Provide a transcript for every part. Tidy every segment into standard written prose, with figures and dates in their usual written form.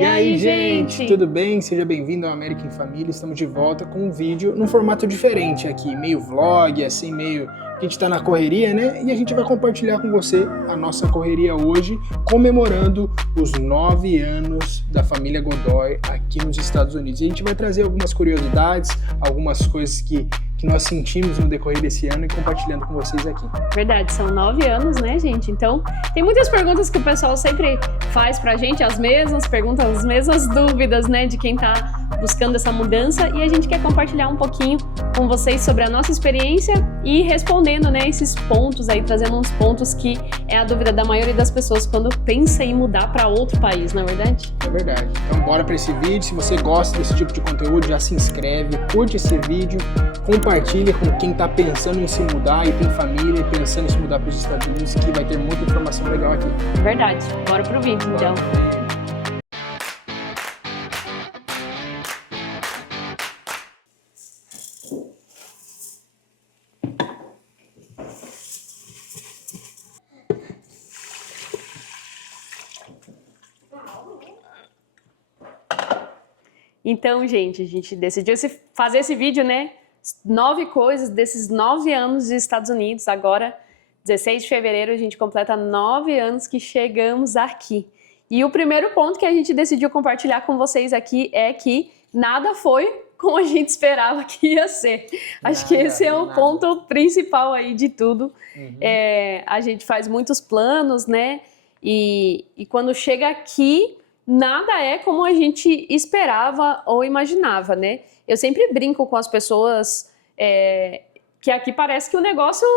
E aí, gente, tudo bem? Seja bem-vindo ao América em Família. Estamos de volta com um vídeo num formato diferente aqui, meio vlog, assim, meio... A gente tá na correria, né? E a gente vai compartilhar com você a nossa correria hoje, comemorando os 9 anos da família Godoy aqui nos Estados Unidos. E a gente vai trazer algumas curiosidades, algumas coisas que nós sentimos no decorrer desse ano e compartilhando com vocês aqui. Verdade, são 9 anos, né, gente? Então, tem muitas perguntas que o pessoal sempre faz pra gente, as mesmas perguntas, as mesmas dúvidas, né, de quem tá buscando essa mudança, e a gente quer compartilhar um pouquinho com vocês sobre a nossa experiência e respondendo, né, esses pontos aí, trazendo uns pontos que é a dúvida da maioria das pessoas quando pensa em mudar para outro país, não é verdade? É verdade. Então bora para esse vídeo. Se você gosta desse tipo de conteúdo, já se inscreve, curte esse vídeo, compartilha com quem tá pensando em se mudar e tem família e pensando em se mudar para os Estados Unidos, que vai ter muita informação legal aqui. Verdade. Bora pro vídeo, então. Então, gente, a gente decidiu fazer esse vídeo, né? 9 coisas desses 9 anos dos Estados Unidos. Agora, 16 de fevereiro, a gente completa 9 anos que chegamos aqui. E o primeiro ponto que a gente decidiu compartilhar com vocês aqui é que nada foi como a gente esperava que ia ser. Acho que esse é o ponto principal aí de tudo. A gente faz muitos planos, né? E quando chega aqui, nada é como a gente esperava ou imaginava, né? Eu sempre brinco com as pessoas que aqui parece que o negócio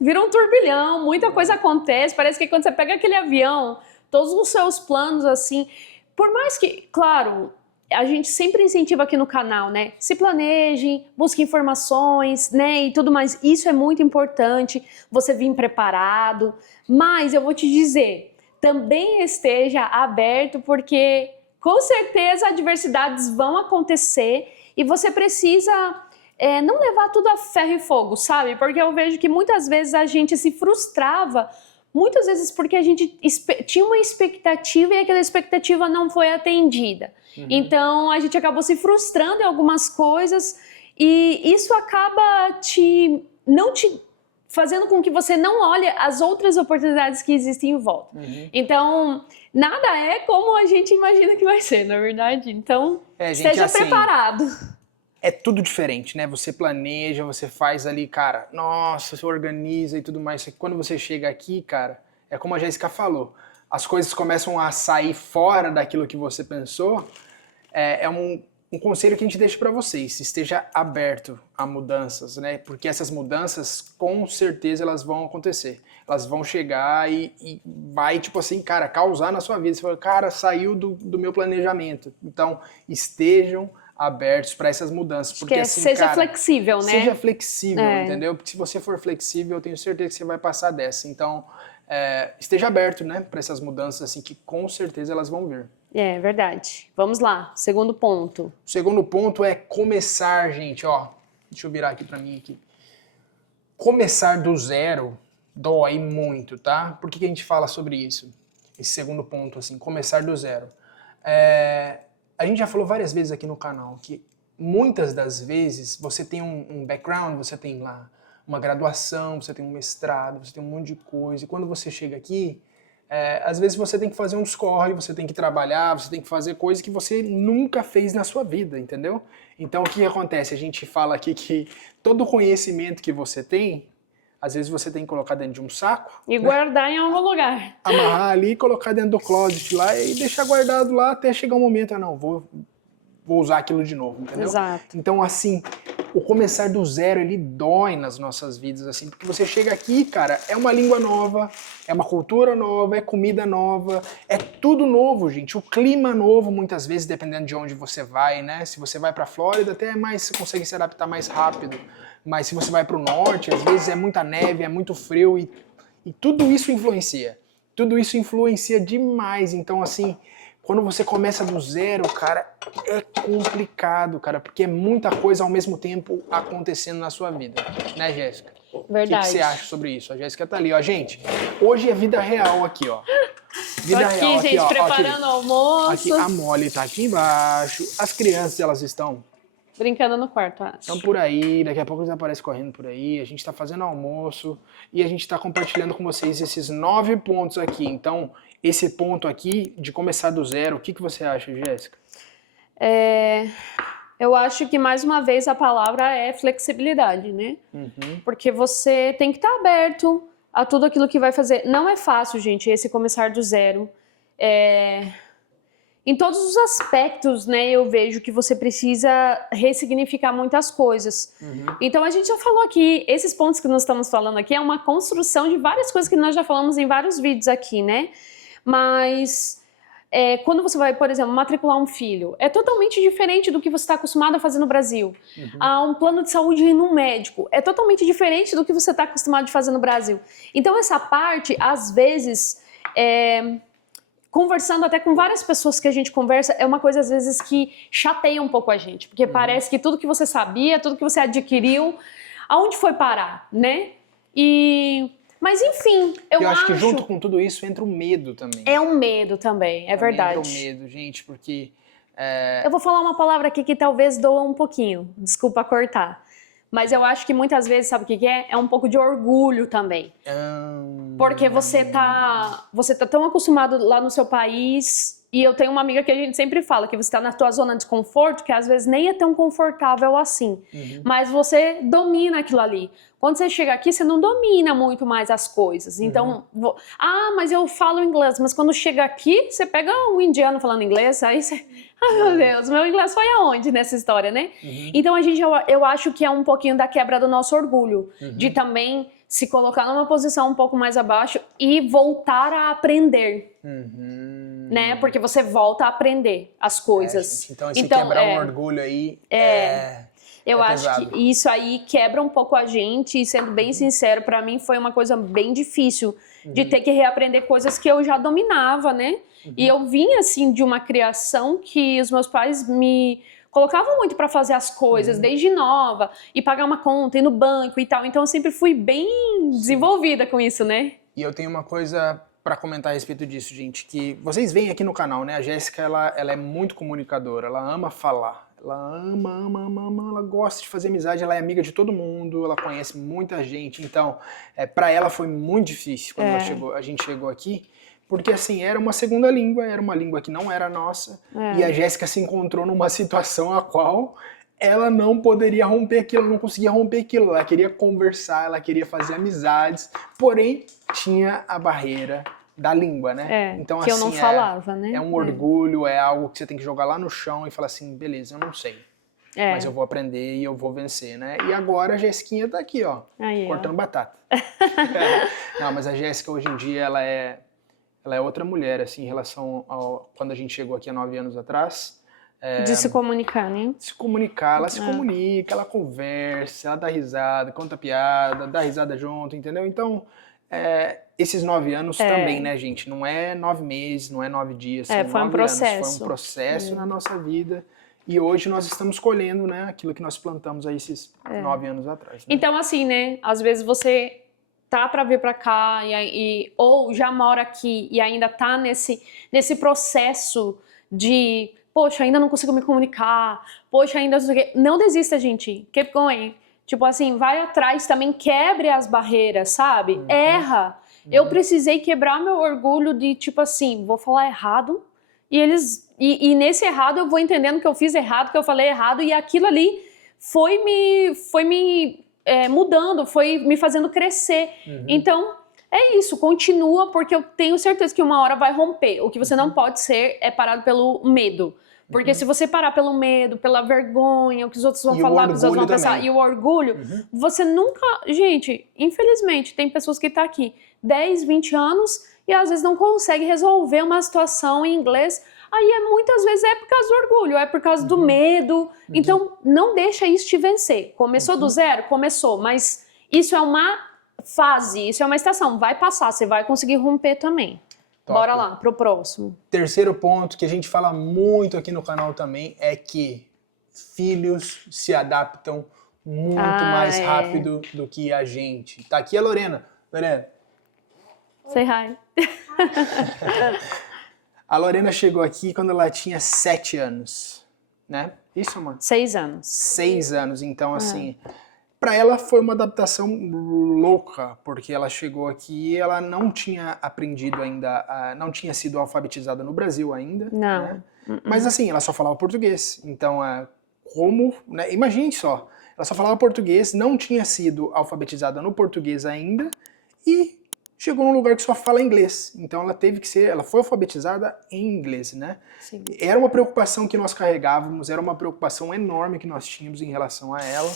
vira um turbilhão, muita coisa acontece, parece que quando você pega aquele avião, todos os seus planos, assim, por mais que, claro, a gente sempre incentiva aqui no canal, né? Se planejem, busque informações, né? E tudo mais. Isso é muito importante, você vir preparado. Mas eu vou te dizer, também esteja aberto, porque com certeza adversidades vão acontecer e você precisa não levar tudo a ferro e fogo, sabe? Porque eu vejo que muitas vezes a gente se frustrava, muitas vezes porque a gente tinha uma expectativa e aquela expectativa não foi atendida. Então a gente acabou se frustrando em algumas coisas e isso acaba não te fazendo com que você não olhe as outras oportunidades que existem em volta. Então, nada é como a gente imagina que vai ser, na verdade. Então, esteja preparado. É tudo diferente, né? Você planeja, você faz ali, cara, nossa, você organiza e tudo mais. Só que quando você chega aqui, cara, é como a Jéssica falou, as coisas começam a sair fora daquilo que você pensou. É um conselho que a gente deixa para vocês, esteja aberto a mudanças, né? Porque essas mudanças, com certeza, elas vão acontecer. Elas vão chegar e vai, tipo assim, cara, causar na sua vida. Você fala, cara, saiu do meu planejamento. Então, estejam abertos para essas mudanças. Porque, assim, seja flexível, né? Seja flexível, entendeu? Porque se você for flexível, eu tenho certeza que você vai passar dessa. Então, esteja aberto, né, para essas mudanças, assim, que com certeza elas vão vir. É verdade. Vamos lá, segundo ponto. O segundo ponto é começar, gente, ó. Deixa eu virar aqui pra mim aqui. Começar do zero dói muito, tá? Por que a gente fala sobre isso? Esse segundo ponto, assim, começar do zero. A gente já falou várias vezes aqui no canal que muitas das vezes você tem um background, você tem lá uma graduação, você tem um mestrado, você tem um monte de coisa. E quando você chega aqui, às vezes você tem que fazer uns corre, você tem que trabalhar, você tem que fazer coisas que você nunca fez na sua vida, entendeu? Então o que acontece? A gente fala aqui que todo o conhecimento que você tem, às vezes você tem que colocar dentro de um saco. E guardar em algum lugar. Amarrar ali, colocar dentro do closet lá e deixar guardado lá até chegar um momento, não, vou usar aquilo de novo, entendeu? Exato. Então assim, o começar do zero, ele dói nas nossas vidas, assim, porque você chega aqui, cara, é uma língua nova, é uma cultura nova, é comida nova, é tudo novo, gente. O clima novo, muitas vezes, dependendo de onde você vai, né? Se você vai pra Flórida, até você consegue se adaptar mais rápido. Mas se você vai pro norte, às vezes é muita neve, é muito frio e tudo isso influencia. Tudo isso influencia demais. Então, assim, quando você começa do zero, cara, é complicado, cara, porque é muita coisa ao mesmo tempo acontecendo na sua vida, né, Jéssica? Verdade. O que você acha sobre isso? A Jéssica tá ali, ó. Gente, hoje é vida real aqui, ó. Vida aqui, real, gente, ó, preparando o almoço. Aqui, a Molly tá aqui embaixo. As crianças, elas estão Brincando no quarto, acho. Estão por aí, daqui a pouco eles aparecem correndo por aí. A gente está fazendo almoço e a gente está compartilhando com vocês esses 9 pontos aqui. Então, esse ponto aqui de começar do zero, o que você acha, Jéssica? Eu acho que, mais uma vez, a palavra é flexibilidade, né? Porque você tem que estar aberto a tudo aquilo que vai fazer. Não é fácil, gente, esse começar do zero. Em todos os aspectos, né, eu vejo que você precisa ressignificar muitas coisas. Então, a gente já falou aqui, esses pontos que nós estamos falando aqui é uma construção de várias coisas que nós já falamos em vários vídeos aqui, né? Mas quando você vai, por exemplo, matricular um filho, é totalmente diferente do que você está acostumado a fazer no Brasil. Um plano de saúde e um médico é totalmente diferente do que você está acostumado a fazer no Brasil. Então, essa parte, às vezes... conversando até com várias pessoas que a gente conversa, é uma coisa às vezes que chateia um pouco a gente, porque parece que tudo que você sabia, tudo que você adquiriu, aonde foi parar, né? Mas enfim, eu acho que junto com tudo isso entra o medo também. É um medo também, é verdade. Entra o medo, gente, porque... Eu vou falar uma palavra aqui que talvez doa um pouquinho, desculpa cortar. Mas eu acho que muitas vezes, sabe o que é? É um pouco de orgulho também. Porque você tá tão acostumado lá no seu país, e eu tenho uma amiga que a gente sempre fala que você tá na tua zona de conforto, que às vezes nem é tão confortável assim. Mas você domina aquilo ali. Quando você chega aqui, você não domina muito mais as coisas. Então, mas eu falo inglês. Mas quando chega aqui, você pega um indiano falando inglês, aí você... Ai, meu Deus, meu inglês foi aonde nessa história, né? Então, eu acho que é um pouquinho da quebra do nosso orgulho. De também se colocar numa posição um pouco mais abaixo e voltar a aprender. Né? Porque você volta a aprender as coisas. Então, esse quebrar um orgulho aí eu acho que isso aí quebra um pouco a gente, e sendo bem sincero, pra mim foi uma coisa bem difícil de ter que reaprender coisas que eu já dominava, né? E eu vinha, assim, de uma criação que os meus pais me colocavam muito pra fazer as coisas, desde nova, e pagar uma conta, ir no banco e tal. Então eu sempre fui bem desenvolvida com isso, né? E eu tenho uma coisa pra comentar a respeito disso, gente, que vocês veem aqui no canal, né? A Jéssica, ela é muito comunicadora, ela ama falar. Ela ama, ela gosta de fazer amizade, ela é amiga de todo mundo, ela conhece muita gente. Então, pra ela foi muito difícil quando a gente chegou aqui, porque assim, era uma segunda língua, era uma língua que não era nossa, e a Jéssica se encontrou numa situação a qual ela não poderia romper aquilo, ela não conseguia romper aquilo, ela queria conversar, ela queria fazer amizades, porém tinha a barreira da língua, né? Então, que assim, eu não falava, né? É um orgulho, é algo que você tem que jogar lá no chão e falar assim, beleza, eu não sei, mas eu vou aprender e eu vou vencer, né? E agora a Jéssiquinha tá aqui, ó, cortando batata. Não, mas a Jéssica hoje em dia, ela é outra mulher, assim, em relação ao quando a gente chegou aqui há 9 anos atrás. De se comunicar, né? Se comunicar, ela se comunica, ela conversa, ela dá risada, conta piada, dá risada junto, entendeu? Então, esses 9 anos também, né, gente? Não é 9 meses, não é 9 dias, são foi um 9 processo. anos. Foi um processo na nossa vida. E hoje nós estamos colhendo, né, aquilo que nós plantamos aí esses 9 anos atrás. Né? Então, assim, né, às vezes você tá para vir para cá ou já mora aqui e ainda tá nesse processo de, poxa, ainda não consigo me comunicar, poxa, ainda não desista, gente, keep going. Tipo assim, vai atrás também, quebre as barreiras, sabe? Erra. Eu precisei quebrar meu orgulho de, tipo assim, vou falar errado, e nesse errado eu vou entendendo que eu fiz errado, que eu falei errado, e aquilo ali foi me mudando, foi me fazendo crescer. Então, é isso, continua, porque eu tenho certeza que uma hora vai romper. O que você não pode ser é parado pelo medo. Porque se você parar pelo medo, pela vergonha, o que os outros vão falar, o que os outros vão pensar, e o orgulho, você nunca... Gente, infelizmente, tem pessoas que estão aqui 10, 20 anos e às vezes não conseguem resolver uma situação em inglês. Aí muitas vezes é por causa do orgulho, é por causa do medo. Então, não deixa isso te vencer. Começou do zero? Começou, mas isso é uma fase, isso é uma estação. Vai passar, você vai conseguir romper também. Top. Bora lá, pro próximo. Terceiro ponto que a gente fala muito aqui no canal também é que filhos se adaptam muito mais rápido do que a gente. Tá aqui a Lorena. Lorena, Say hi. A Lorena chegou aqui quando ela tinha 7 anos, né? Isso, amor? 6 anos. 6 anos, então assim, para ela foi uma adaptação louca, porque ela chegou aqui e ela não tinha aprendido ainda, não tinha sido alfabetizada no Brasil ainda, Não. né? Mas assim, ela só falava português, então como, né? Imagine só, ela só falava português, não tinha sido alfabetizada no português ainda e chegou num lugar que só fala inglês. Então ela foi alfabetizada em inglês, né? Sim. Era uma preocupação que nós carregávamos, era uma preocupação enorme que nós tínhamos em relação a ela.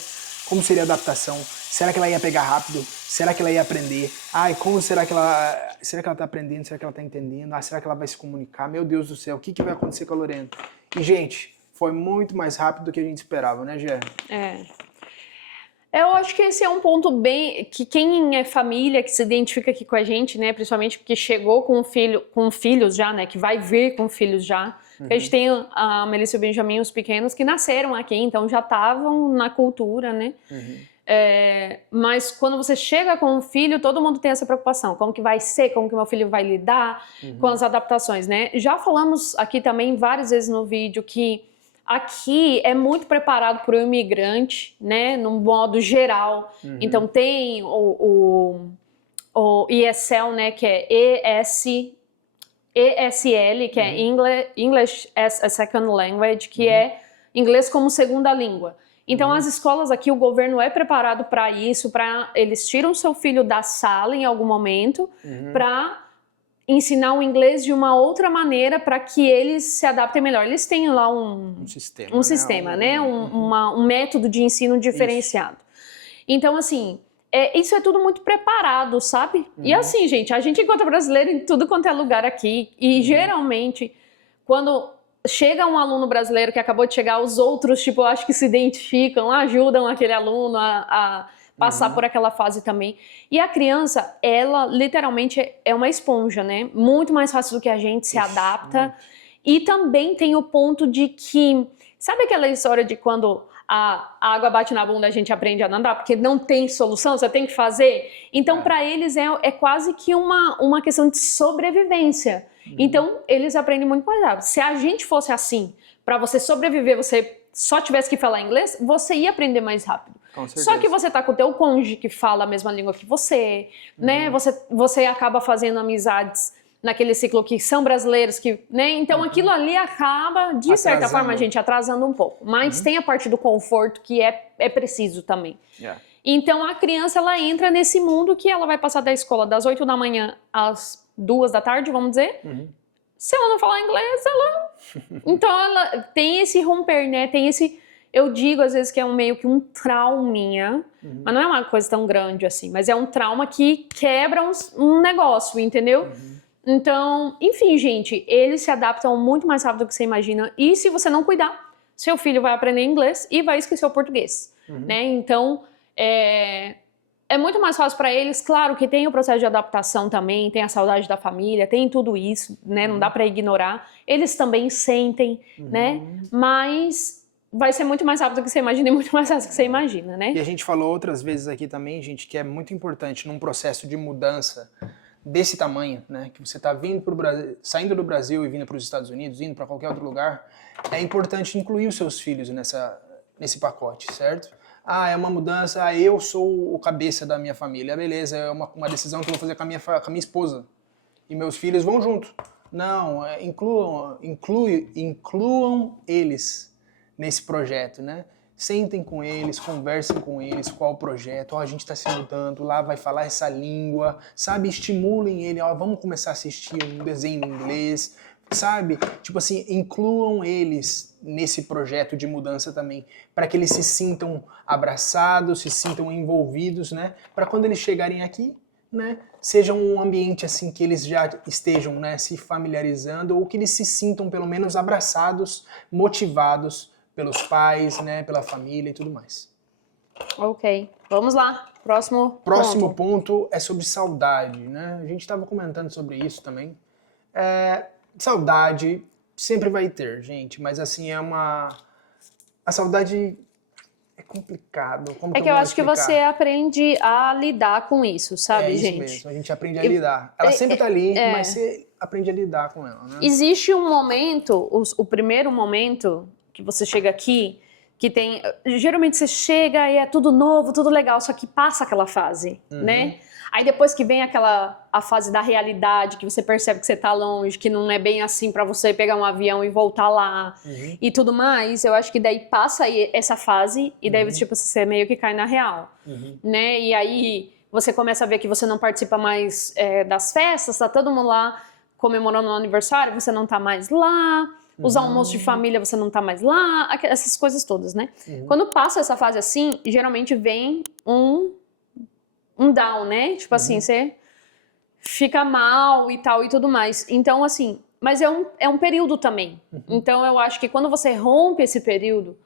Como seria a adaptação? Será que ela ia pegar rápido? Será que ela ia aprender? Ai, como será que ela tá aprendendo? Será que ela tá entendendo? Será que ela vai se comunicar? Meu Deus do céu, o que vai acontecer com a Lorena? E, gente, foi muito mais rápido do que a gente esperava, né, Gé? Eu acho que esse é um ponto bem que quem é família, que se identifica aqui com a gente, né, principalmente que chegou com filhos já, né, que vai vir com filhos já. A gente tem a Melissa e o Benjamin, os pequenos, que nasceram aqui, então já estavam na cultura, né? Mas quando você chega com um filho, todo mundo tem essa preocupação. Como que vai ser? Como que meu filho vai lidar com as adaptações, né? Já falamos aqui também várias vezes no vídeo que aqui é muito preparado para o imigrante, né? No modo geral. Então tem o ESL, né? Que é ESL, que é English as a Second Language, que é inglês como segunda língua. Então, as escolas aqui, o governo é preparado para isso, para eles tiram seu filho da sala em algum momento, para ensinar o inglês de uma outra maneira para que eles se adaptem melhor. Eles têm lá um sistema, né? Um método de ensino diferenciado. Isso. Então, assim, isso é tudo muito preparado, sabe? E assim, gente, a gente encontra brasileiro em tudo quanto é lugar aqui. E geralmente, quando chega um aluno brasileiro que acabou de chegar, os outros, tipo, eu acho que se identificam, ajudam aquele aluno a passar por aquela fase também. E a criança, ela literalmente é uma esponja, né? Muito mais fácil do que a gente, se adapta. E também tem o ponto de que, sabe aquela história de quando a água bate na bunda, a gente aprende a nadar, porque não tem solução, você tem que fazer? Então, para eles é quase que uma questão de sobrevivência. Então, eles aprendem muito mais rápido. Se a gente fosse assim, para você sobreviver, você só tivesse que falar inglês, você ia aprender mais rápido. Só que você tá com o teu cônjuge que fala a mesma língua que você, né? Você acaba fazendo amizades naquele ciclo que são brasileiros, que, né? Então aquilo ali acaba, de certa forma, a gente atrasando um pouco. Mas tem a parte do conforto que é preciso também. Então a criança, ela entra nesse mundo que ela vai passar da escola das 8 da manhã às 2 da tarde, vamos dizer. Se ela não falar inglês, ela... Então ela tem esse romper, né? Tem esse... Eu digo às vezes que é meio que um trauminha, mas não é uma coisa tão grande assim, mas é um trauma que quebra um negócio, entendeu? Então, enfim, gente, eles se adaptam muito mais rápido do que você imagina. E se você não cuidar, seu filho vai aprender inglês e vai esquecer o português, né? Então, é muito mais fácil para eles. Claro que tem o processo de adaptação também, tem a saudade da família, tem tudo isso, né? Não dá para ignorar. Eles também sentem, né? Mas vai ser muito mais rápido do que você imagina e muito mais fácil do que você imagina, né? E a gente falou outras vezes aqui também, gente, que é muito importante num processo de mudança desse tamanho, né, que você está vindo pro Brasil, saindo do Brasil e vindo para os Estados Unidos, indo para qualquer outro lugar, é importante incluir os seus filhos nesse pacote, certo? É uma mudança, eu sou o cabeça da minha família, beleza, é uma decisão que eu vou fazer com a minha esposa, e meus filhos vão junto. Não, incluam eles nesse projeto, né? Sentem com eles, conversem com eles, qual o projeto, a gente está se mudando, lá vai falar essa língua, sabe? Estimulem ele, vamos começar a assistir um desenho em inglês, sabe? Tipo assim, incluam eles nesse projeto de mudança também, para que eles se sintam abraçados, se sintam envolvidos, né? Para quando eles chegarem aqui, né, seja um ambiente assim que eles já estejam, né, se familiarizando, ou que eles se sintam pelo menos abraçados, motivados pelos pais, né, pela família e tudo mais. Ok, vamos lá. Próximo ponto é sobre saudade, né? A gente estava comentando sobre isso também. Saudade sempre vai ter, gente, mas assim a saudade complicado. Como É que eu acho que você aprende a lidar com isso, sabe, gente? É isso mesmo, a gente aprende a lidar. Ela sempre tá ali, mas você aprende a lidar com ela, né? Existe um momento, o primeiro momento que você chega aqui, que tem... Geralmente você chega e é tudo novo, tudo legal, só que passa aquela fase, né? Aí depois que vem a fase da realidade, que você percebe que você tá longe, que não é bem assim pra você pegar um avião e voltar lá e tudo mais, eu acho que daí passa aí essa fase e daí tipo, você meio que cai na real, né? E aí você começa a ver que você não participa mais das festas, tá todo mundo lá comemorando o aniversário, você não tá mais lá, os almoços de família você não tá mais lá, essas coisas todas, né? Quando passa essa fase assim, geralmente vem um down, né? Tipo assim, você fica mal e tal e tudo mais. Então, assim, mas é um período também. Então, eu acho que quando você rompe esse período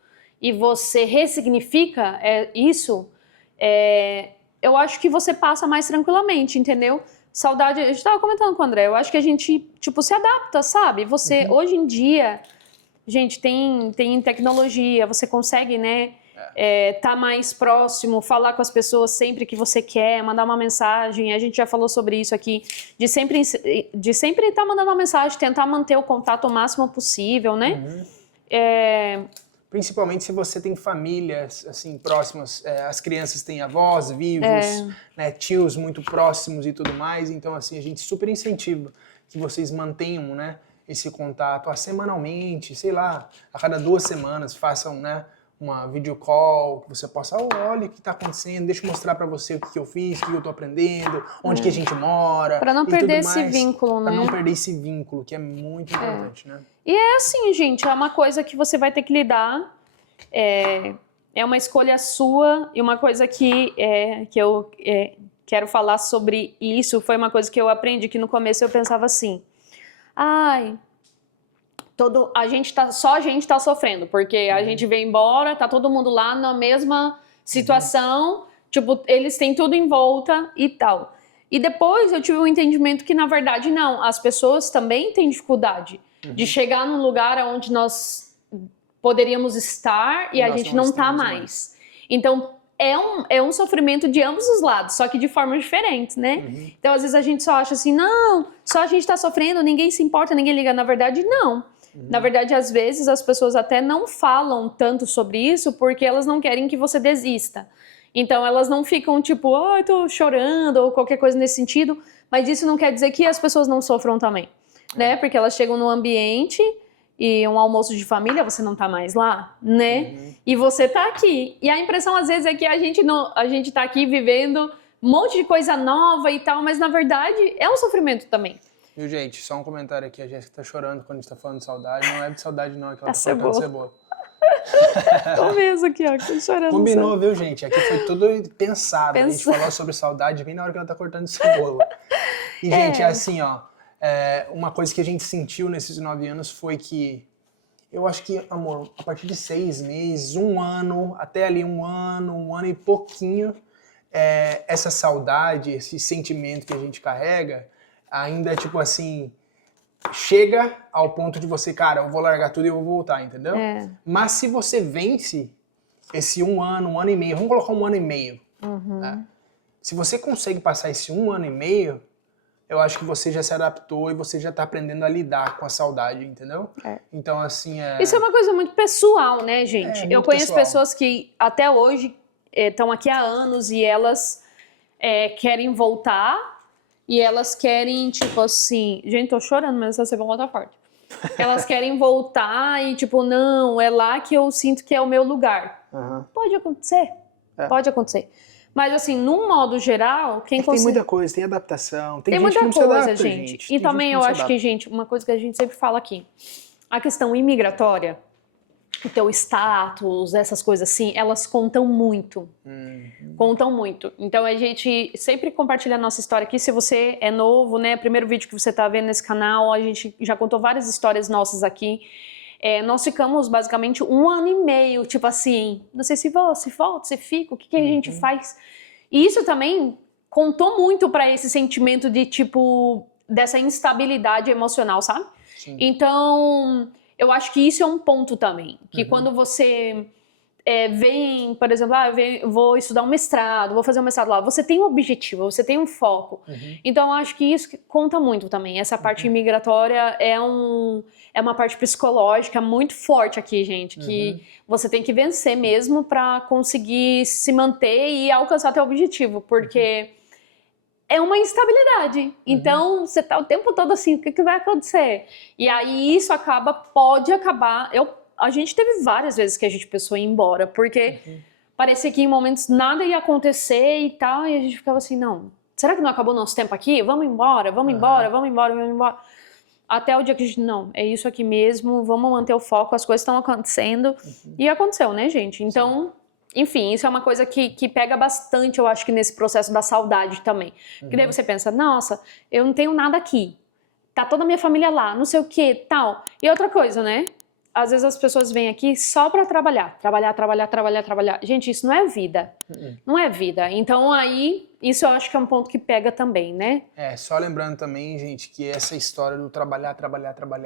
e você ressignifica isso, eu acho que você passa mais tranquilamente, entendeu? Saudade, a gente tava comentando com o André, eu acho que a gente, tipo, se adapta, sabe? Você, hoje em dia, gente, tem tecnologia, você consegue, né? Tá mais próximo, falar com as pessoas sempre que você quer, mandar uma mensagem. A gente já falou sobre isso aqui, de sempre estar mandando uma mensagem, tentar manter o contato o máximo possível, né? Principalmente se você tem famílias assim próximas, as crianças têm avós vivos, né, tios muito próximos e tudo mais. Então assim a gente super incentiva que vocês mantenham, né, esse contato semanalmente, sei lá, a cada 2 semanas façam, né, uma video call, que você possa, olha o que está acontecendo, deixa eu mostrar para você o que eu fiz, o que eu tô aprendendo, onde que a gente mora. Para não perder esse vínculo, né? Para não perder esse vínculo, que é muito importante, né? E é assim, gente, é uma coisa que você vai ter que lidar, é uma escolha sua, e uma coisa que eu quero falar sobre isso, foi uma coisa que eu aprendi, que no começo eu pensava assim, só a gente tá sofrendo, porque a gente veio embora, tá todo mundo lá na mesma situação, tipo, eles têm tudo em volta e tal. E depois eu tive um entendimento que, na verdade, não, as pessoas também têm dificuldade de chegar num lugar onde nós poderíamos estar e a gente não tá mais. Então, é um sofrimento de ambos os lados, só que de formas diferentes, né? Então, às vezes a gente só acha assim, não, só a gente tá sofrendo, ninguém se importa, ninguém liga. Na verdade, não. Na verdade, às vezes, as pessoas até não falam tanto sobre isso porque elas não querem que você desista. Então, elas não ficam tipo, tô chorando ou qualquer coisa nesse sentido, mas isso não quer dizer que as pessoas não sofram também, né? Porque elas chegam no ambiente e um almoço de família, você não tá mais lá, né? E você tá aqui. E a impressão, às vezes, é que a gente tá aqui vivendo um monte de coisa nova e tal, mas, na verdade, é um sofrimento também. Viu, gente? Só um comentário aqui. A Jéssica tá chorando quando a gente tá falando de saudade. Não é de saudade, não. É que ela tá cortando cebola. Tô mesmo aqui, ó. Tô chorando. Combinou, viu, gente? Aqui foi tudo pensado. A gente falou sobre saudade bem na hora que ela tá cortando cebola. E, gente, assim, ó. Uma coisa que a gente sentiu nesses 9 anos foi que... Eu acho que, amor, a partir de 6 meses, 1 ano, até ali 1 ano e pouquinho, essa saudade, esse sentimento que a gente carrega... ainda, tipo assim, chega ao ponto de você, cara, eu vou largar tudo e eu vou voltar, entendeu? Mas se você vence esse 1 ano e meio, vamos colocar 1 ano e meio, né? Se você consegue passar esse 1 ano e meio, eu acho que você já se adaptou e você já tá aprendendo a lidar com a saudade, entendeu? Então, assim, Isso é uma coisa muito pessoal, né, gente? Eu conheço pessoas que até hoje estão aqui há anos e elas querem voltar. E elas querem, tipo assim... Gente, tô chorando, mas essa cebola tá forte. Elas querem voltar e, tipo, não, é lá que eu sinto que é o meu lugar. Pode acontecer. Pode acontecer. Mas, assim, num modo geral... Tem muita coisa, tem adaptação. Tem gente muita que não coisa, se adapta, gente. E também eu acho que, gente, uma coisa que a gente sempre fala aqui. A questão imigratória, o teu status, essas coisas assim, elas contam muito. Contam muito. Então a gente sempre compartilha a nossa história aqui. Se você é novo, né, primeiro vídeo que você tá vendo nesse canal, a gente já contou várias histórias nossas aqui. Nós ficamos basicamente 1 ano e meio, tipo assim, não sei se volta, se fica, o que a gente faz? E isso também contou muito para esse sentimento de tipo, dessa instabilidade emocional, sabe? Então, eu acho que isso é um ponto também, que quando você vem, por exemplo, eu vou estudar um mestrado, vou fazer um mestrado lá. Você tem um objetivo, você tem um foco. Então, eu acho que isso que conta muito também. Essa parte migratória é uma parte psicológica muito forte aqui, gente, que você tem que vencer mesmo para conseguir se manter e alcançar teu objetivo, porque é uma instabilidade. Então, você tá o tempo todo assim, o que vai acontecer? E aí, isso pode acabar... A gente teve várias vezes que a gente pensou em ir embora, porque parecia que em momentos nada ia acontecer e tal, e a gente ficava assim, não, será que não acabou nosso tempo aqui? Vamos embora, vamos embora, vamos embora, vamos embora. Até o dia que a gente, não, é isso aqui mesmo, vamos manter o foco, as coisas estão acontecendo. E aconteceu, né, gente? Então, enfim, isso é uma coisa que pega bastante, eu acho que nesse processo da saudade também. Que daí você pensa, nossa, eu não tenho nada aqui, tá toda a minha família lá, não sei o que, tal. E outra coisa, né? Às vezes as pessoas vêm aqui só para trabalhar. Trabalhar. Gente, isso não é vida. Não é vida. Então aí, isso eu acho que é um ponto que pega também, né? Só lembrando também, gente, que essa história do trabalhar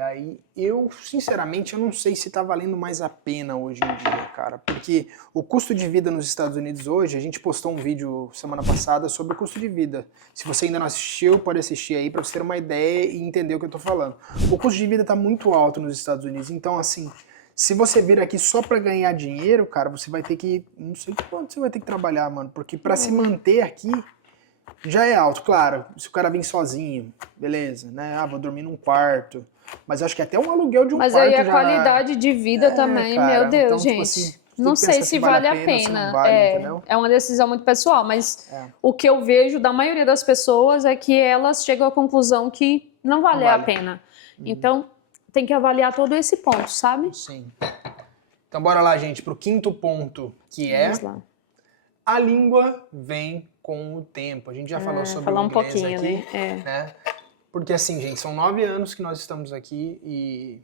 aí, eu, sinceramente, eu não sei se tá valendo mais a pena hoje em dia, cara. Porque o custo de vida nos Estados Unidos hoje, a gente postou um vídeo semana passada sobre o custo de vida. Se você ainda não assistiu, pode assistir aí pra você ter uma ideia e entender o que eu tô falando. O custo de vida tá muito alto nos Estados Unidos, então assim... Se você vir aqui só pra ganhar dinheiro, cara, você vai ter que... Não sei quanto você vai ter que trabalhar, mano. Porque pra se manter aqui, já é alto. Claro, se o cara vir sozinho, beleza, né? Vou dormir num quarto. Mas acho que até um aluguel de um quarto já... Mas aí a qualidade de vida também, cara, meu Deus, então, gente. Tipo assim, não sei se vale a pena. É uma decisão muito pessoal, mas o que eu vejo da maioria das pessoas é que elas chegam à conclusão que não vale a pena. Então... Tem que avaliar todo esse ponto, sabe? Sim. Então bora lá, gente, pro quinto ponto, que é a língua vem com o tempo. A gente já falou sobre o inglês aqui, né? Porque assim, gente, são 9 anos que nós estamos aqui e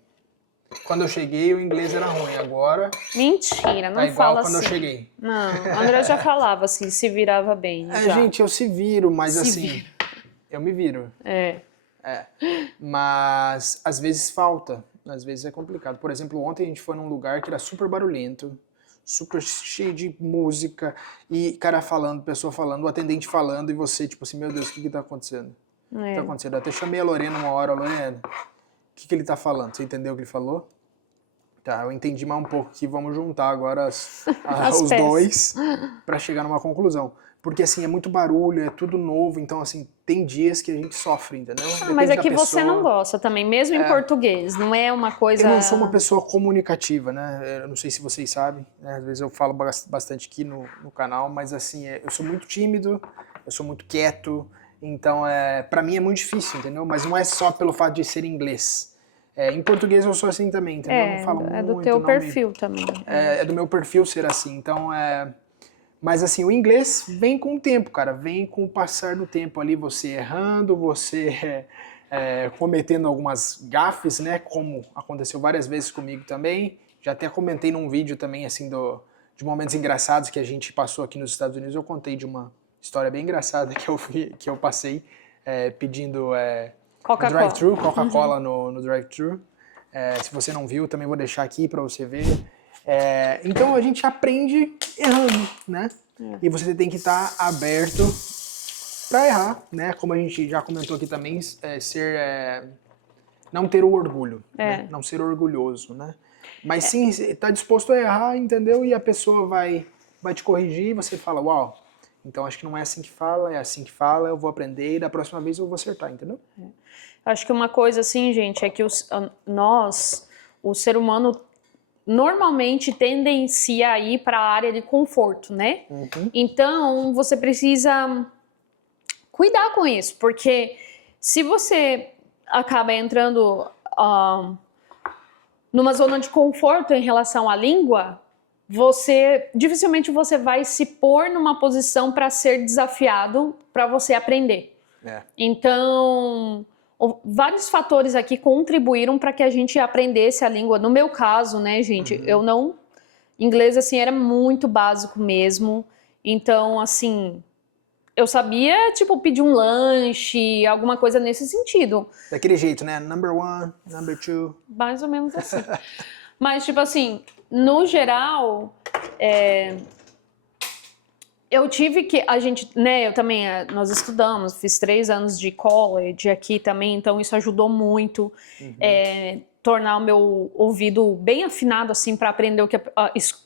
quando eu cheguei o inglês era ruim. Agora... Mentira, não tá igual fala quando assim. eu cheguei. Não, o André já falava assim, se virava bem. Gente, eu se viro, mas assim, eu me viro. Mas às vezes falta, às vezes é complicado. Por exemplo, ontem a gente foi num lugar que era super barulhento, super cheio de música, e cara falando, pessoa falando, o atendente falando, e você tipo assim, meu Deus, o que tá acontecendo? O que tá acontecendo? Eu até chamei a Lorena uma hora, Lorena, o que ele tá falando? Você entendeu o que ele falou? Tá, eu entendi mais um pouco aqui, vamos juntar agora os dois pra chegar numa conclusão. Porque assim, é muito barulho, é tudo novo, então assim, tem dias que a gente sofre, entendeu? Mas é que você não gosta também, mesmo em português, não é uma coisa... Eu não sou uma pessoa comunicativa, né? Eu não sei se vocês sabem, né? Às vezes eu falo bastante aqui no canal, mas assim, eu sou muito tímido, eu sou muito quieto, então pra mim é muito difícil, entendeu? Mas não é só pelo fato de ser inglês. Em português eu sou assim também, entendeu? Eu não falo muito, do teu perfil também. É do meu perfil ser assim, então Mas assim, o inglês vem com o tempo, cara, vem com o passar do tempo ali, você errando, você cometendo algumas gafes, né, como aconteceu várias vezes comigo também. Já até comentei num vídeo também, assim, de momentos engraçados que a gente passou aqui nos Estados Unidos. Eu contei de uma história bem engraçada que eu passei pedindo drive-thru, Coca-Cola no drive-thru. Se você não viu, também vou deixar aqui pra você ver. Então a gente aprende errando, né? E você tem que estar aberto para errar, né? Como a gente já comentou aqui também, não ter o orgulho, né? Não ser orgulhoso, né? Mas sim, estar disposto a errar, entendeu? E a pessoa vai te corrigir e você fala, uau, então acho que não é assim que fala, é assim que fala, eu vou aprender e da próxima vez eu vou acertar, entendeu? Acho que uma coisa assim, gente, é que o ser humano normalmente tendencia a ir para a área de conforto, né? Então, você precisa cuidar com isso, porque se você acaba entrando numa zona de conforto em relação à língua, dificilmente você vai se pôr numa posição para ser desafiado para você aprender. Então... vários fatores aqui contribuíram para que a gente aprendesse a língua. No meu caso, né, gente, inglês, assim, era muito básico mesmo. Então, assim, eu sabia, tipo, pedir um lanche, alguma coisa nesse sentido. Daquele jeito, né? Number 1, number 2. Mais ou menos assim. Mas, tipo assim, no geral, eu tive que, a gente, né, eu também, nós estudamos, fiz 3 anos de college aqui também, então isso ajudou muito, tornar o meu ouvido bem afinado, assim, para aprender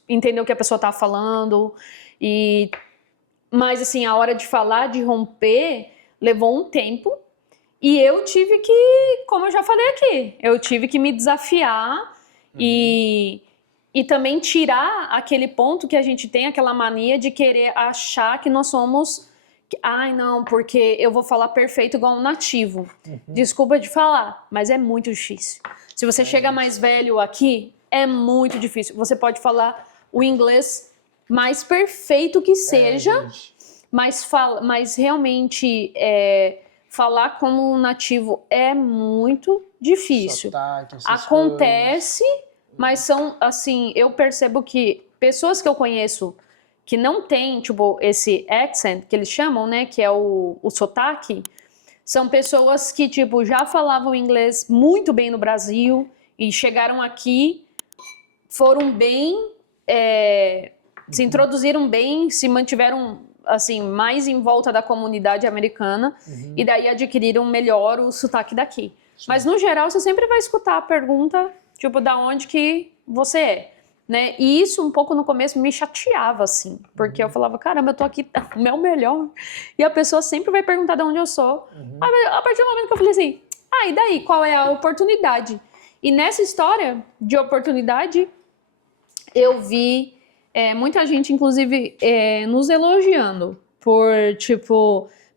entender o que a pessoa tá falando, mas, assim, a hora de falar, de romper, levou um tempo, e eu tive que, como eu já falei aqui, eu tive que me desafiar e também tirar aquele ponto que a gente tem, aquela mania de querer achar que nós somos... Ai, não, porque eu vou falar perfeito igual um nativo. Desculpa de falar, mas é muito difícil. Se você chega mais velho aqui, é muito difícil. Você pode falar o inglês mais perfeito que seja, mas realmente... falar como um nativo é muito difícil. Acontece, mas são, assim, eu percebo que pessoas que eu conheço que não têm, tipo, esse accent, que eles chamam, né, que é o sotaque, são pessoas que, tipo, já falavam inglês muito bem no Brasil e chegaram aqui, foram bem, se introduziram bem, se mantiveram assim, mais em volta da comunidade americana, e daí adquiriram melhor o sotaque daqui. Sim. Mas, no geral, você sempre vai escutar a pergunta, tipo, da onde que você é, né? E isso, um pouco no começo, me chateava, assim, porque eu falava, caramba, eu tô aqui, o meu melhor, e a pessoa sempre vai perguntar de onde eu sou. A partir do momento que eu falei assim, e daí, qual é a oportunidade? E nessa história de oportunidade, eu vi... muita gente, inclusive, nos elogiando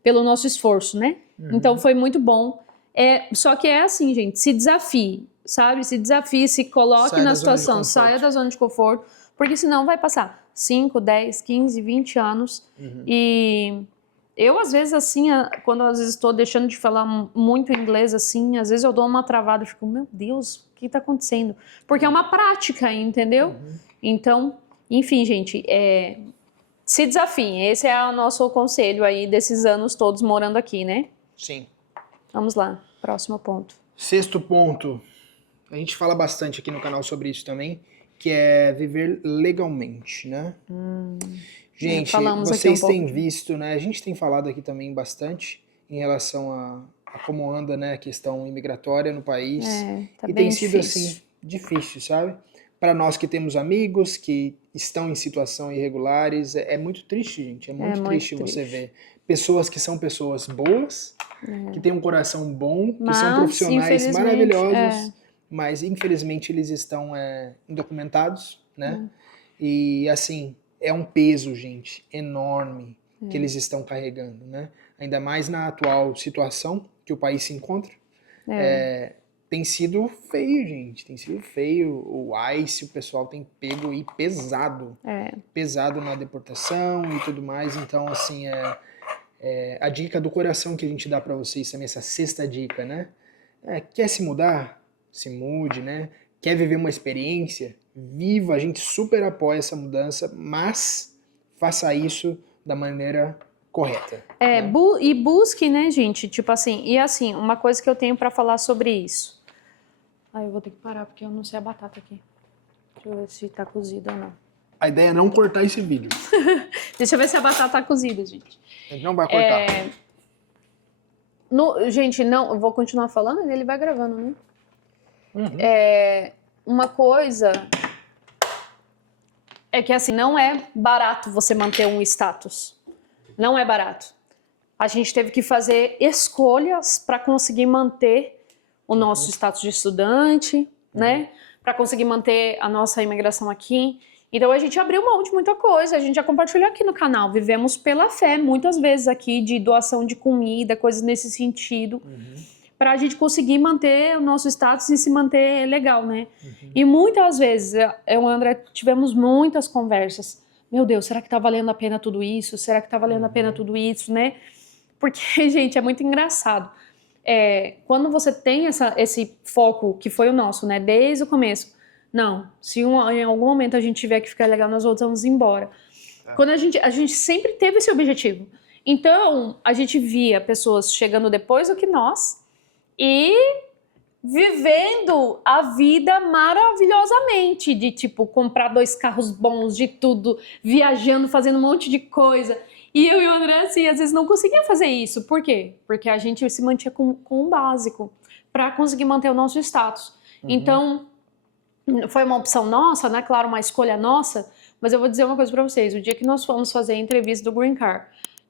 pelo nosso esforço, né? Então foi muito bom. Só que é assim, gente, se desafie, sabe? Se desafie, se coloque na situação, saia da zona de conforto, porque senão vai passar 5, 10, 15, 20 anos. E eu, às vezes, assim, quando às vezes estou deixando de falar muito inglês, assim, às vezes eu dou uma travada e fico, meu Deus, o que está acontecendo? Porque é uma prática, entendeu? Então... Enfim, gente, se desafiem. Esse é o nosso conselho aí desses anos todos morando aqui, né? Sim. Vamos lá, próximo ponto. 6º ponto. A gente fala bastante aqui no canal sobre isso também, que é viver legalmente, né? Gente, vocês têm visto, né? A gente tem falado aqui também bastante em relação a como anda, né, a questão imigratória no país. Tá e bem tem sido, difícil. assim, difícil, sabe? Para nós que temos amigos que estão em situação irregulares, é muito triste, gente. É muito triste você ver pessoas que são pessoas boas, que têm um coração bom, que são profissionais maravilhosos, mas infelizmente eles estão indocumentados, né? E assim, é um peso, gente, enorme que eles estão carregando, né? Ainda mais na atual situação que o país se encontra. Tem sido feio, gente. Tem sido feio. O ICE, o pessoal tem pego aí pesado. Pesado na deportação e tudo mais. Então, assim, a dica do coração que a gente dá pra vocês também, essa 6ª dica, né? Quer se mudar? Se mude, né? Quer viver uma experiência? Viva. A gente super apoia essa mudança, mas faça isso da maneira correta. Né? E busque, né, gente? Tipo assim, e assim, uma coisa que eu tenho pra falar sobre isso. Eu vou ter que parar porque eu não sei a batata aqui. Deixa eu ver se tá cozida ou não. A ideia é não cortar esse vídeo. Deixa eu ver se a batata tá cozida, gente. A gente não vai cortar. Gente, não, eu vou continuar falando e ele vai gravando, né? Uma coisa é que, assim, não é barato você manter um status. Não é barato. A gente teve que fazer escolhas para conseguir manter o nosso status de estudante, né? Para conseguir manter a nossa imigração aqui. Então a gente abriu mão de muita coisa, a gente já compartilhou aqui no canal. Vivemos pela fé, muitas vezes aqui, de doação de comida, coisas nesse sentido, para a gente conseguir manter o nosso status e se manter legal, né? E muitas vezes, eu e o André tivemos muitas conversas. Meu Deus, será que tá valendo a pena tudo isso? Será que tá valendo a pena tudo isso, né? Porque, gente, é muito engraçado. Quando você tem esse foco, que foi o nosso, né? Desde o começo. Não, se em algum momento a gente tiver que ficar legal, nós voltamos embora. Quando a gente sempre teve esse objetivo. Então, a gente via pessoas chegando depois do que nós e vivendo a vida maravilhosamente, de tipo, comprar 2 carros bons, de tudo, viajando, fazendo um monte de coisa. E eu e o André, assim, às vezes não conseguia fazer isso. Por quê? Porque a gente se mantinha com o básico para conseguir manter o nosso status. Então, foi uma opção nossa, né? Claro, uma escolha nossa, mas eu vou dizer uma coisa para vocês. O dia que nós fomos fazer a entrevista do Green Card,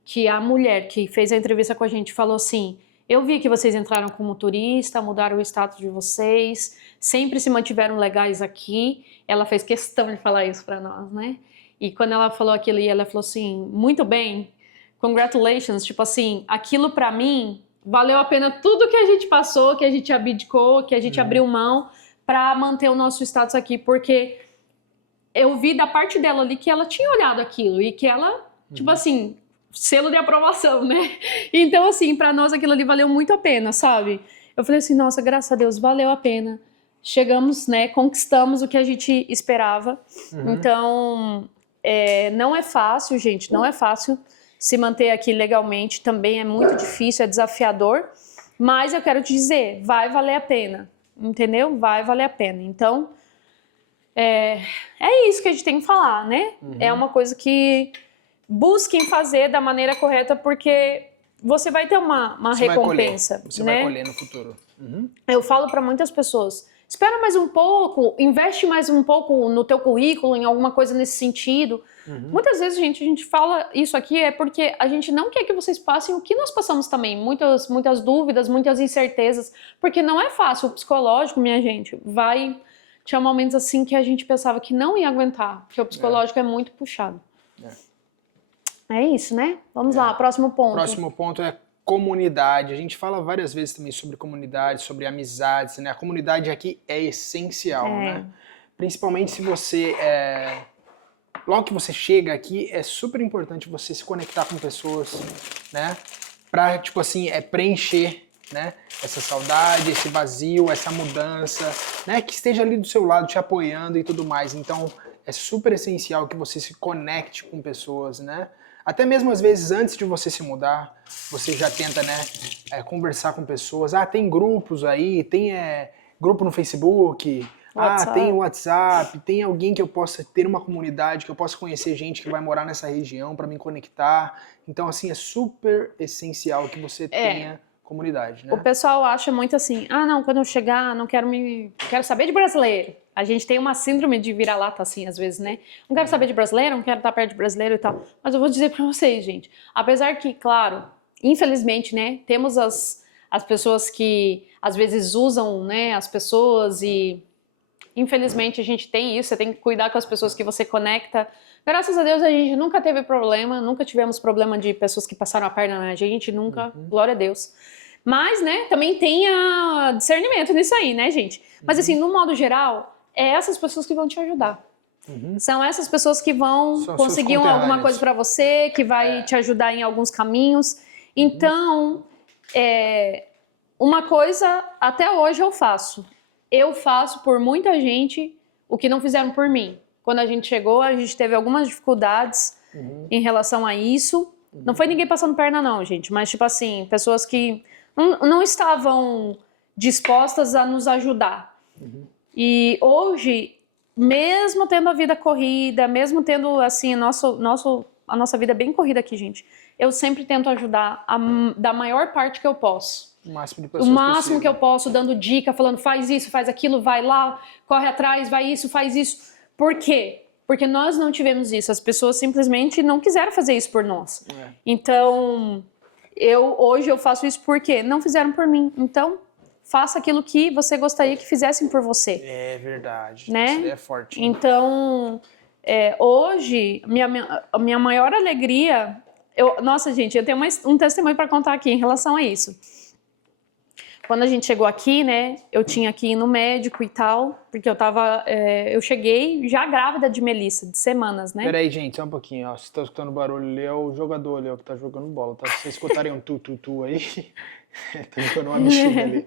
que a mulher que fez a entrevista com a gente falou assim: eu vi que vocês entraram como turista, mudaram o status de vocês, sempre se mantiveram legais aqui. Ela fez questão de falar isso para nós, né? E quando ela falou aquilo, ela falou assim: muito bem, congratulations, tipo assim, aquilo para mim valeu a pena tudo que a gente passou, que a gente abdicou, que a gente abriu mão para manter o nosso status aqui, porque eu vi da parte dela ali que ela tinha olhado aquilo e que ela, tipo assim, selo de aprovação, né? Então, assim, pra nós aquilo ali valeu muito a pena, sabe? Eu falei assim, nossa, graças a Deus, valeu a pena. Chegamos, né? Conquistamos o que a gente esperava. Então, não é fácil, gente, não é fácil se manter aqui legalmente. Também é muito difícil, é desafiador. Mas eu quero te dizer, vai valer a pena, entendeu? Vai valer a pena. Então, é isso que a gente tem que falar, né? É uma coisa que busquem fazer da maneira correta, porque você vai ter uma Você recompensa. Você né? vai colher no futuro. Eu falo para muitas pessoas, espera mais um pouco, investe mais um pouco no teu currículo, em alguma coisa nesse sentido. Muitas vezes, gente, a gente fala isso aqui é porque a gente não quer que vocês passem o que nós passamos também. Muitas dúvidas, muitas incertezas, porque não é fácil. O psicológico, minha gente, tinha momentos assim que a gente pensava que não ia aguentar, porque o psicológico é muito puxado. É isso, né? Vamos lá, próximo ponto. Próximo ponto é comunidade. A gente fala várias vezes também sobre comunidade, sobre amizades, né? A comunidade aqui é essencial, né? Principalmente se você logo que você chega aqui, é super importante você se conectar com pessoas, né? Pra, tipo assim, preencher, né? Essa saudade, esse vazio, essa mudança, né? Que esteja ali do seu lado, te apoiando e tudo mais. Então, é super essencial que você se conecte com pessoas, né? Até mesmo às vezes antes de você se mudar, você já tenta, né, conversar com pessoas. Ah, tem grupos aí, tem grupo no Facebook, tem o WhatsApp, tem alguém que eu possa ter uma comunidade, que eu possa conhecer gente que vai morar nessa região para me conectar. Então, assim, é super essencial que você tenha comunidade, né? O pessoal acha muito assim, não, quando eu chegar, não quero saber de brasileiro. A gente tem uma síndrome de vira-lata assim, às vezes, né? Não quero saber de brasileiro, não quero estar perto de brasileiro e tal. Mas eu vou dizer pra vocês, gente, apesar que, claro, infelizmente, né, temos as pessoas que às vezes usam, né, as pessoas e infelizmente a gente tem isso, você tem que cuidar com as pessoas que você conecta. Graças a Deus a gente nunca teve problema, nunca tivemos problema de pessoas que passaram a perna na gente, nunca, glória a Deus. Mas, né, também tem discernimento nisso aí, né, gente? Mas assim, no modo geral, é essas pessoas que vão te ajudar. São essas pessoas que vão conseguir alguma coisa para você, que vai te ajudar em alguns caminhos. Então, uma coisa até hoje eu faço. Eu faço por muita gente o que não fizeram por mim. Quando a gente chegou, a gente teve algumas dificuldades em relação a isso. Não foi ninguém passando perna não, gente, mas tipo assim, pessoas que não estavam dispostas a nos ajudar. E hoje, mesmo tendo a vida corrida, mesmo tendo assim a nossa vida bem corrida aqui, gente, eu sempre tento ajudar da maior parte que eu posso. O máximo de pessoas O máximo possível. que eu posso, dando dica, falando faz isso, faz aquilo, vai lá, corre atrás, vai isso, faz isso. Por quê? Porque nós não tivemos isso. As pessoas simplesmente não quiseram fazer isso por nós. Então, hoje eu faço isso porque não fizeram por mim. Então, faça aquilo que você gostaria que fizessem por você. É verdade. Né? Isso é forte. Então, hoje, a minha maior alegria... Nossa, gente, eu tenho um testemunho para contar aqui em relação a isso. Quando a gente chegou aqui, né, eu tinha que ir no médico e tal, porque eu cheguei já grávida de Melissa, de semanas, né? Peraí, gente, só um pouquinho, ó. Você tá escutando barulho ali, é o jogador ali, ó, que tá jogando bola, tá? Se vocês escutarem um tu-tu-tu aí, tá jogando uma bexiga ali.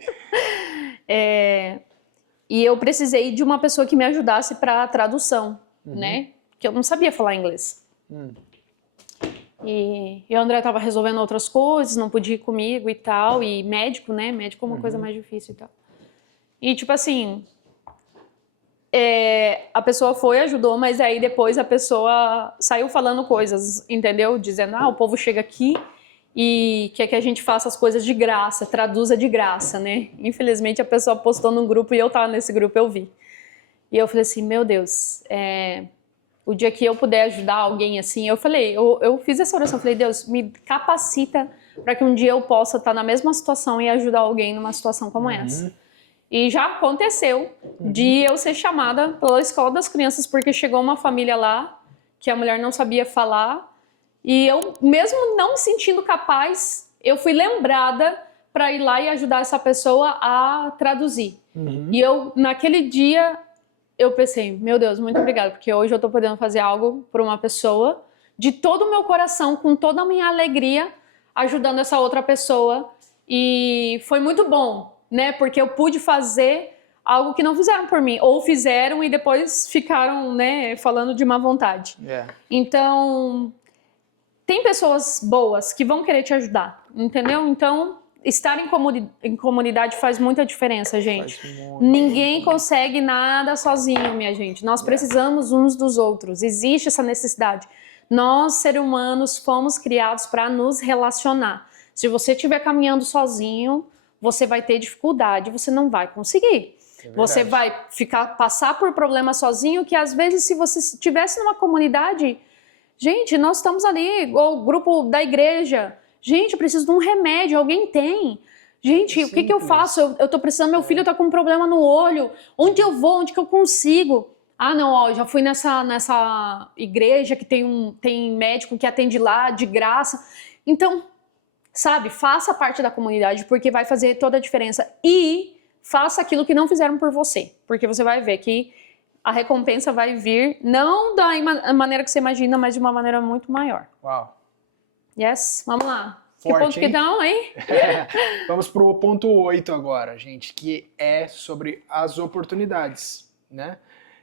E eu precisei de uma pessoa que me ajudasse para tradução, né? Que eu não sabia falar inglês. E o André tava resolvendo outras coisas, não podia ir comigo e tal. E médico, né? Médico é uma coisa mais difícil e tal. E tipo assim, a pessoa foi, ajudou, mas aí depois a pessoa saiu falando coisas, entendeu? Dizendo, o povo chega aqui e quer que a gente faça as coisas de graça, traduza de graça, né? Infelizmente a pessoa postou num grupo e eu tava nesse grupo, eu vi. E eu falei assim, meu Deus, o dia que eu puder ajudar alguém assim, eu falei, eu fiz essa oração, eu falei, Deus, me capacita para que um dia eu possa estar na mesma situação e ajudar alguém numa situação como essa. E já aconteceu de eu ser chamada pela escola das crianças porque chegou uma família lá que a mulher não sabia falar e eu, mesmo não me sentindo capaz, eu fui lembrada para ir lá e ajudar essa pessoa a traduzir. E eu, naquele dia, eu pensei, meu Deus, muito obrigada, porque hoje eu tô podendo fazer algo por uma pessoa de todo o meu coração, com toda a minha alegria, ajudando essa outra pessoa. E foi muito bom, né? Porque eu pude fazer algo que não fizeram por mim, ou fizeram e depois ficaram, né, falando de má vontade. Então, tem pessoas boas que vão querer te ajudar, entendeu? Então, estar em comunidade faz muita diferença, gente. Ninguém consegue nada sozinho, minha gente. Nós precisamos uns dos outros. Existe essa necessidade. Nós, seres humanos, fomos criados para nos relacionar. Se você estiver caminhando sozinho, você vai ter dificuldade, você não vai conseguir. Você vai passar por problemas sozinho, que às vezes, se você estivesse numa comunidade... Gente, nós estamos ali, o grupo da igreja... Gente, eu preciso de um remédio, alguém tem. Gente, o que eu faço? Eu tô precisando, meu filho tá com um problema no olho. Onde eu vou? Onde que eu consigo? Não, eu já fui nessa igreja que tem médico que atende lá de graça. Então, sabe, faça parte da comunidade porque vai fazer toda a diferença. E faça aquilo que não fizeram por você, porque você vai ver que a recompensa vai vir, não da maneira que você imagina, mas de uma maneira muito maior. Uau. Yes, vamos lá. Forte, que ponto que dão, hein? Vamos pro ponto 8 agora, gente, que é sobre as oportunidades, né?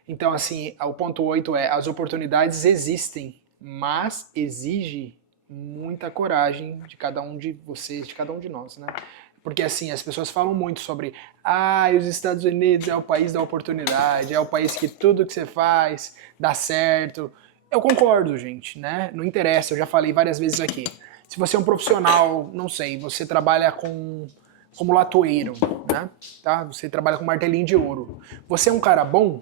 Então, assim, o ponto 8 é: as oportunidades existem, mas exige muita coragem de cada um de vocês, de cada um de nós, né? Porque, assim, as pessoas falam muito sobre os Estados Unidos é o país da oportunidade, é o país que tudo que você faz dá certo. Eu concordo, gente, né? Não interessa, eu já falei várias vezes aqui. Se você é um profissional, não sei, você trabalha como latoeiro, né? Tá? Você trabalha com martelinho de ouro. Você é um cara bom?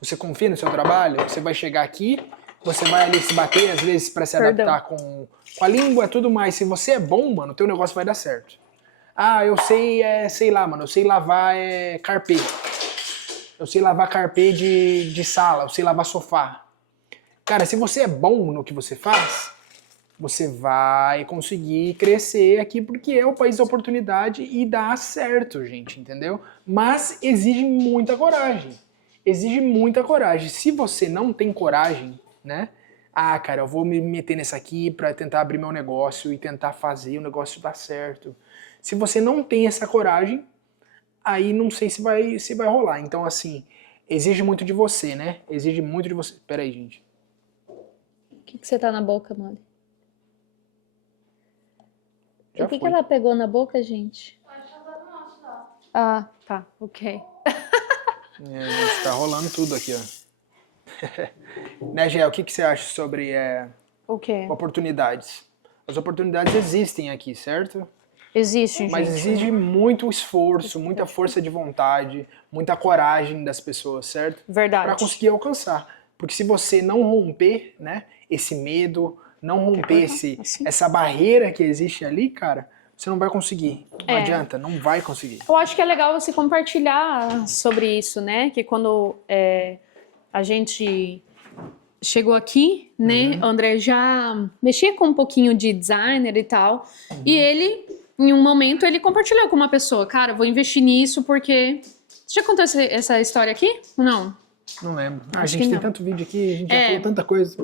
Você confia no seu trabalho? Você vai chegar aqui, você vai ali se bater, às vezes, para se adaptar com a língua e tudo mais. Se você é bom, mano, o teu negócio vai dar certo. Eu sei lá, mano, eu sei lavar carpê. Eu sei lavar carpê de sala, eu sei lavar sofá. Cara, se você é bom no que você faz, você vai conseguir crescer aqui porque é o país da oportunidade e dá certo, gente, entendeu? Mas exige muita coragem. Exige muita coragem. Se você não tem coragem, né? Cara, eu vou me meter nessa aqui pra tentar abrir meu negócio e tentar fazer o negócio dar certo. Se você não tem essa coragem, aí não sei se vai rolar. Então, assim, exige muito de você, né? Exige muito de você. Pera aí, gente. O que você tá na boca, Molly? Já o que foi. ela pegou na boca, gente? Tá, ok. Gente, tá rolando tudo aqui, ó. Né, Gé, o que você acha sobre O quê? oportunidades? As oportunidades existem aqui, certo? Existe, gente. Mas exige muito esforço, muita força de vontade, muita coragem das pessoas, certo? Verdade. Pra conseguir alcançar. Porque se você não romper, né, esse medo, não romper essa barreira que existe ali, cara, você não vai conseguir. Não adianta, não vai conseguir. Eu acho que é legal você compartilhar sobre isso, né? Que quando a gente chegou aqui, né? O André já mexia com um pouquinho de designer e tal. E ele, em um momento, ele compartilhou com uma pessoa. Cara, vou investir nisso porque... Você já contou essa história aqui? Não. Não lembro. A Acho gente que tem não. tanto vídeo aqui, a gente já falou tanta coisa.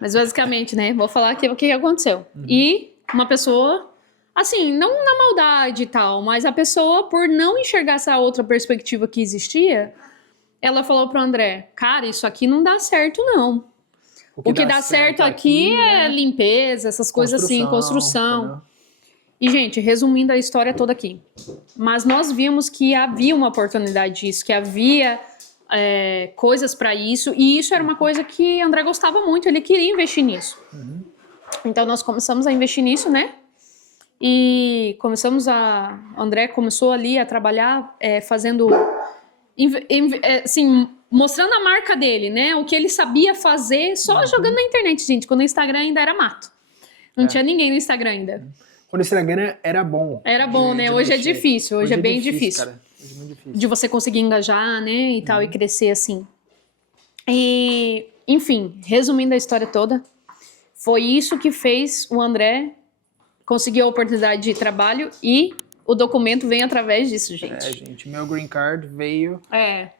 Mas basicamente, né? Vou falar aqui o que aconteceu. E uma pessoa, assim, não na maldade e tal, mas a pessoa, por não enxergar essa outra perspectiva que existia, ela falou pro André, cara, isso aqui não dá certo, não. O que dá certo aqui é limpeza, essas coisas assim, construção. Entendeu? E, gente, resumindo a história toda aqui, mas nós vimos que havia uma oportunidade disso, que havia coisas para isso, e isso era uma coisa que André gostava muito, ele queria investir nisso. Então, nós começamos a investir nisso, né? E André começou ali a trabalhar fazendo, assim, mostrando a marca dele, né? O que ele sabia fazer, só jogando na internet, gente, quando o Instagram ainda era mato. Não tinha ninguém no Instagram ainda. Quando o Instagram era bom. Era bom, né? Hoje é difícil, hoje é bem difícil. Cara. Hoje é muito difícil. De você conseguir engajar, né? E tal, e crescer assim. E, enfim, resumindo a história toda, foi isso que fez o André conseguir a oportunidade de trabalho e o documento vem através disso, gente. Gente, meu green card veio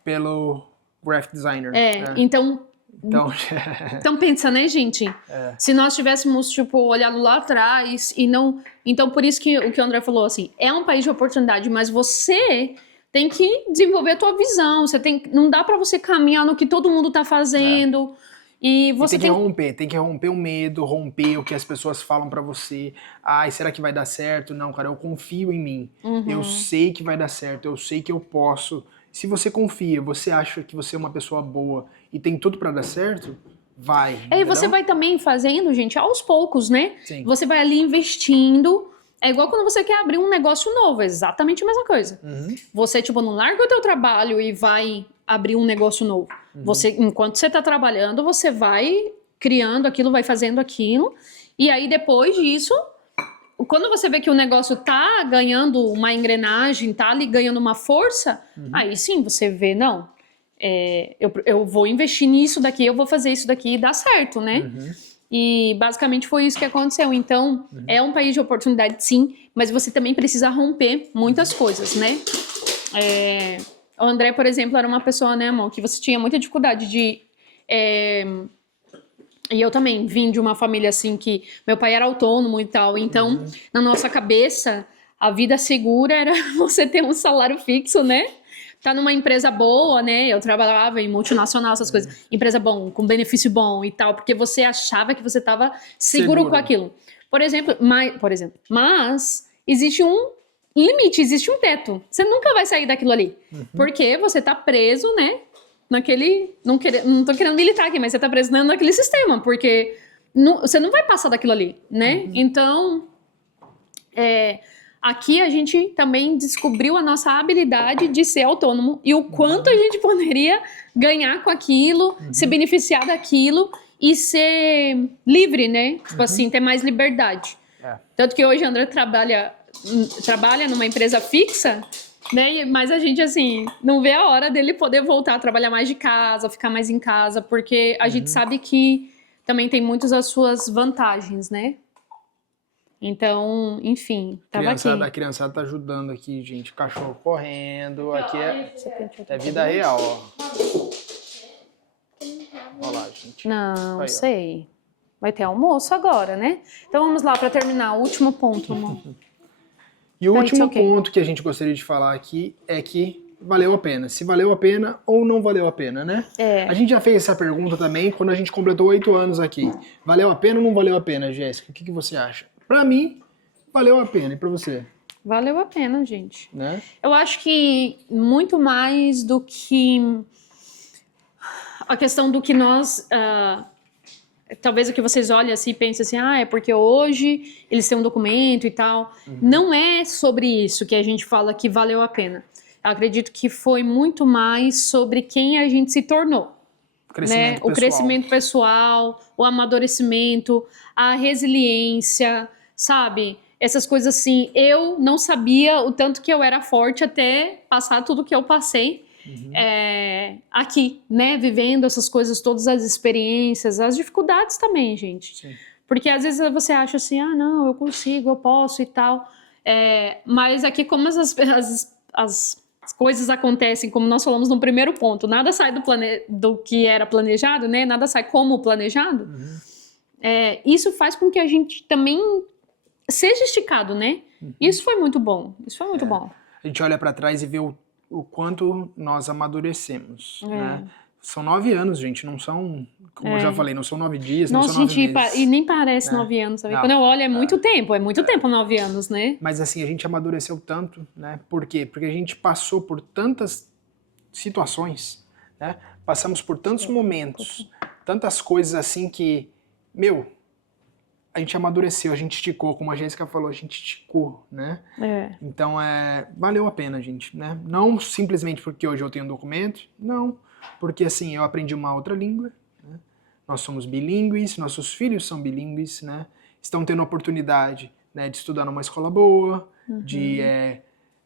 pelo graphic designer. Então pensa, né, gente? Se nós tivéssemos, tipo, olhado lá atrás e não... Então, por isso que o que o André falou, assim, é um país de oportunidade, mas você tem que desenvolver a tua visão. Não dá pra você caminhar no que todo mundo tá fazendo. E você tem que romper o medo, romper o que as pessoas falam pra você. Ai, será que vai dar certo? Não, cara, eu confio em mim. Eu sei que vai dar certo, eu sei que eu posso. Se você confia, você acha que você é uma pessoa boa e tem tudo pra dar certo, vai. E você vai também fazendo, gente, aos poucos, né? Sim. Você vai ali investindo. É igual quando você quer abrir um negócio novo, é exatamente a mesma coisa. Você, tipo, não larga o teu trabalho e vai abrir um negócio novo. Enquanto você tá trabalhando, você vai criando aquilo, vai fazendo aquilo. E aí, depois disso, quando você vê que o negócio tá ganhando uma engrenagem, tá ali ganhando uma força, aí sim, você vê, não, eu vou investir nisso daqui, eu vou fazer isso daqui e dá certo, né? E basicamente foi isso que aconteceu. Então, é um país de oportunidade, sim, mas você também precisa romper muitas coisas, né? O André, por exemplo, era uma pessoa, né, amor, que você tinha muita dificuldade de... E eu também vim de uma família assim que meu pai era autônomo e tal, então na nossa cabeça a vida segura era você ter um salário fixo, né? Tá numa empresa boa, né? Eu trabalhava em multinacional, essas coisas. Empresa bom, com benefício bom e tal, porque você achava que você tava seguro com aquilo. Por exemplo, mas existe um limite, existe um teto. Você nunca vai sair daquilo ali, porque você tá preso, né? Não tô querendo militar aqui, mas você tá preso naquele sistema, porque você não vai passar daquilo ali, né? Então, aqui a gente também descobriu a nossa habilidade de ser autônomo e o quanto a gente poderia ganhar com aquilo, se beneficiar daquilo e ser livre, né? Tipo assim, ter mais liberdade. Tanto que hoje o André trabalha numa empresa fixa, né? Mas a gente, assim, não vê a hora dele poder voltar a trabalhar mais de casa, ficar mais em casa, porque a gente sabe que também tem muitas as suas vantagens, né? Então, enfim, tava aqui. A criançada tá ajudando aqui, gente. O cachorro correndo. Aqui é vida real, ó. Olha lá, gente. Não, aí, sei. Vai ter almoço agora, né? Então vamos lá para terminar. O último ponto, amor. E o último ponto que a gente gostaria de falar aqui é que valeu a pena. Se valeu a pena ou não valeu a pena, né? A gente já fez essa pergunta também quando a gente completou 8 anos aqui. Valeu a pena ou não valeu a pena, Jéssica? O que você acha? Pra mim, valeu a pena. E pra você? Valeu a pena, gente. Né? Eu acho que muito mais do que a questão do que nós... talvez o que vocês olhem assim e pensem assim, é porque hoje eles têm um documento e tal. Não é sobre isso que a gente fala que valeu a pena. Eu acredito que foi muito mais sobre quem a gente se tornou. O crescimento pessoal, o amadurecimento, a resiliência, sabe? Essas coisas assim. Eu não sabia o tanto que eu era forte até passar tudo que eu passei. Aqui, né, vivendo essas coisas, todas as experiências, as dificuldades também, gente. Sim. Porque às vezes você acha assim, não, eu consigo, eu posso e tal. Mas aqui, como as coisas acontecem, como nós falamos no primeiro ponto, nada sai do que era planejado, né? Nada sai como planejado. Isso faz com que a gente também seja esticado, né? Isso foi muito bom. Isso foi muito bom. A gente olha para trás e vê o quanto nós amadurecemos, né? São 9 anos, gente, não são, como eu já falei, não são 9 dias, Nossa, não são 9 gente, meses. e nem parece né? 9 anos, sabe? Não. Quando eu olho é muito tempo 9 anos, né? Mas assim, a gente amadureceu tanto, né? Por quê? Porque a gente passou por tantas situações, né? Passamos por tantos momentos, tantas coisas assim que, meu, a gente amadureceu, a gente esticou, como a Jéssica falou, a gente esticou, né? Então, valeu a pena, gente, né? Não simplesmente porque hoje eu tenho um documento, não, porque assim, eu aprendi uma outra língua, né? Nós somos bilíngues, nossos filhos são bilíngues, né? Estão tendo a oportunidade, né, de estudar numa escola boa, de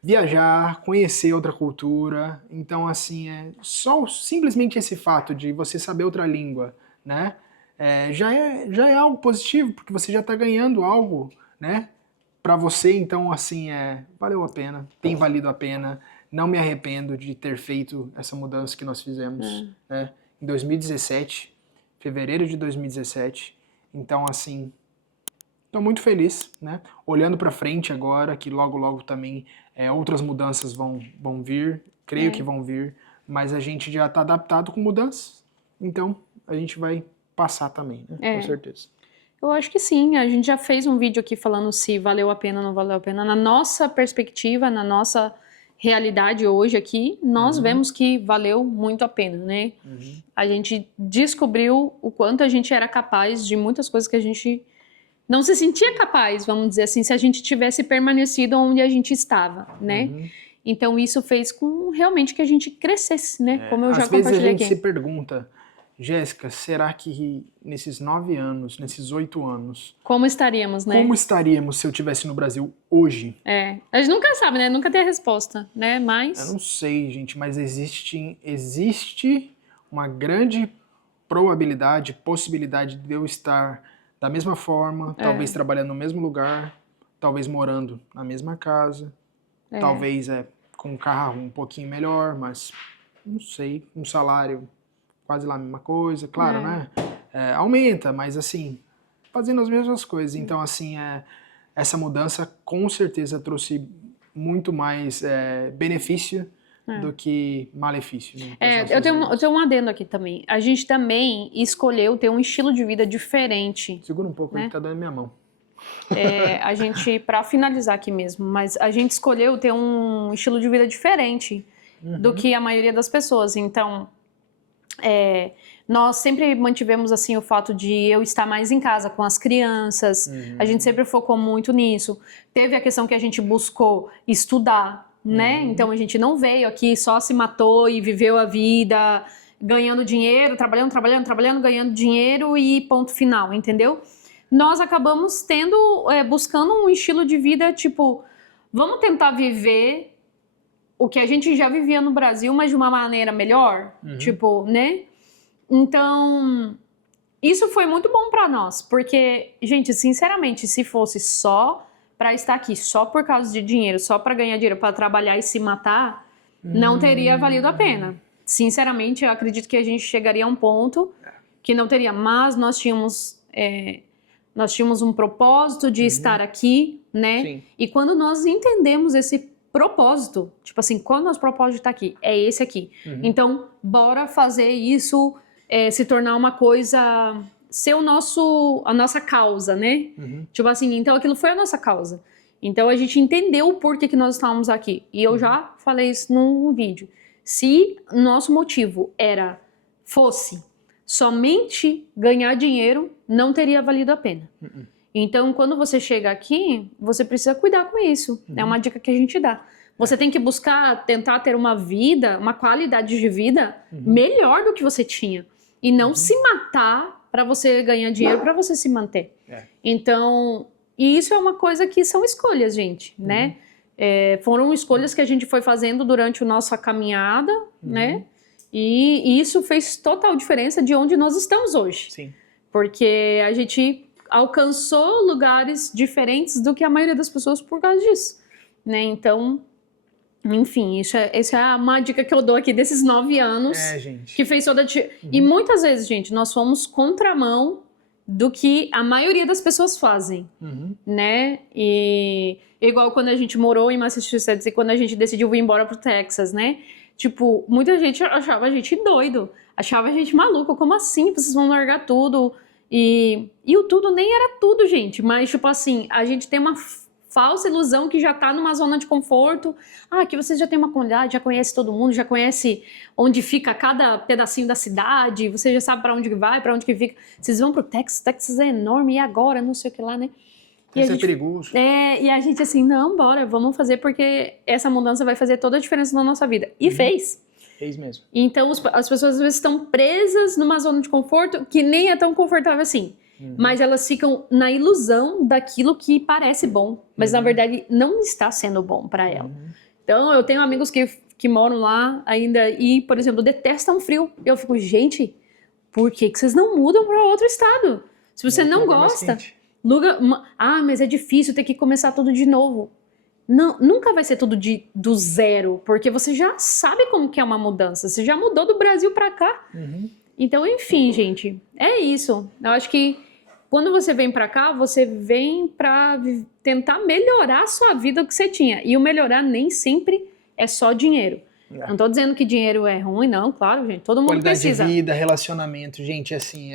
viajar, conhecer outra cultura. Então, assim, só simplesmente esse fato de você saber outra língua, né? Já é algo positivo, porque você já está ganhando algo, né, para você. Então, assim, valeu a pena, tem valido a pena. Não me arrependo de ter feito essa mudança que nós fizemos, né, em 2017, fevereiro de 2017. Então, assim, estou muito feliz, né? Olhando para frente agora, que logo, logo também outras mudanças vão vir, creio que vão vir, mas a gente já está adaptado com mudanças, então a gente vai passar também, né? Com certeza. Eu acho que sim, a gente já fez um vídeo aqui falando se valeu a pena ou não valeu a pena. Na nossa perspectiva, na nossa realidade hoje aqui, nós vemos que valeu muito a pena, né? A gente descobriu o quanto a gente era capaz de muitas coisas que a gente não se sentia capaz, vamos dizer assim, se a gente tivesse permanecido onde a gente estava, né? Então isso fez com realmente que a gente crescesse, né? Como eu já compartilhei aqui. Às vezes a gente se pergunta, Jéssica, será que nesses 9 anos, nesses 8 anos... Como estaríamos, né? Como estaríamos se eu estivesse no Brasil hoje? A gente nunca sabe, né? Nunca tem a resposta, né? Mas... Eu não sei, gente, mas existe uma grande probabilidade, possibilidade de eu estar da mesma forma, talvez trabalhando no mesmo lugar, talvez morando na mesma casa, talvez com um carro um pouquinho melhor, mas não sei, um salário quase lá a mesma coisa, claro, né? Aumenta, mas assim, fazendo as mesmas coisas. Então, assim, essa mudança com certeza trouxe muito mais benefício do que malefício. Né, eu tenho um adendo aqui também. A gente também escolheu ter um estilo de vida diferente. Segura um pouco, né? que tá dando minha mão. A gente, para finalizar aqui mesmo, mas a gente escolheu ter um estilo de vida diferente do que a maioria das pessoas. Então, nós sempre mantivemos assim o fato de eu estar mais em casa com as crianças. A gente sempre focou muito nisso. Teve a questão que a gente buscou estudar, né? Então a gente não veio aqui, só se matou e viveu a vida ganhando dinheiro, trabalhando, ganhando dinheiro e ponto final, entendeu? Nós acabamos buscando um estilo de vida tipo, vamos tentar viver o que a gente já vivia no Brasil, mas de uma maneira melhor, tipo, né? Então, isso foi muito bom pra nós, porque, gente, sinceramente, se fosse só pra estar aqui, só por causa de dinheiro, só pra ganhar dinheiro, pra trabalhar e se matar, não teria valido a pena. Sinceramente, eu acredito que a gente chegaria a um ponto que não teria, mas nós tínhamos um propósito de estar aqui, né? Sim. E quando nós entendemos esse propósito, tipo assim, quando nosso propósito está aqui, é esse aqui. Então, bora fazer isso se tornar uma coisa, ser a nossa causa, né? Tipo assim, então aquilo foi a nossa causa. Então a gente entendeu o porquê que nós estávamos aqui. E eu já falei isso num vídeo. Se nosso motivo fosse somente ganhar dinheiro, não teria valido a pena. Então, quando você chega aqui, você precisa cuidar com isso. É uma dica que a gente dá. Você tem que tentar ter uma vida, uma qualidade de vida melhor do que você tinha. E não se matar para você ganhar dinheiro, para você se manter. Então, e isso é uma coisa que são escolhas, gente, né? Foram escolhas que a gente foi fazendo durante a nossa caminhada, né? E isso fez total diferença de onde nós estamos hoje. Sim. Porque a gente alcançou lugares diferentes do que a maioria das pessoas por causa disso, né? Então, enfim, essa é uma dica que eu dou aqui desses 9 anos, gente. que fez toda... E muitas vezes, gente, nós fomos contramão do que a maioria das pessoas fazem, né? E igual quando a gente morou em Massachusetts e quando a gente decidiu vir embora pro Texas, né? Tipo, muita gente achava a gente doido. achava a gente maluca. Como assim? Vocês vão largar tudo? E o tudo nem era tudo, gente. Mas, tipo assim, a gente tem uma falsa ilusão que já tá numa zona de conforto. Que você já tem uma comunidade, já conhece todo mundo, já conhece onde fica cada pedacinho da cidade, você já sabe pra onde vai, pra onde que fica. Vocês vão pro Texas, Texas é enorme, e agora? Não sei o que lá, né? Isso é perigoso. E a gente assim, não, bora, vamos fazer porque essa mudança vai fazer toda a diferença na nossa vida. E fez. Fez mesmo. Então as pessoas às vezes estão presas numa zona de conforto que nem é tão confortável assim. Mas elas ficam na ilusão daquilo que parece bom, mas na verdade não está sendo bom para ela. Então eu tenho amigos que moram lá ainda e, por exemplo, detestam frio. Eu fico, gente, por que vocês não mudam para outro estado? Se você não gosta, mas é difícil ter que começar tudo de novo. Não, nunca vai ser tudo do zero, porque você já sabe como que é uma mudança. Você já mudou do Brasil para cá. Então, enfim, gente, é isso. Eu acho que quando você vem para cá, você vem para tentar melhorar a sua vida, o que você tinha. E o melhorar nem sempre é só dinheiro. Não tô dizendo que dinheiro é ruim, não, claro, gente, todo mundo qualidade precisa. Qualidade de vida, relacionamento, gente, assim,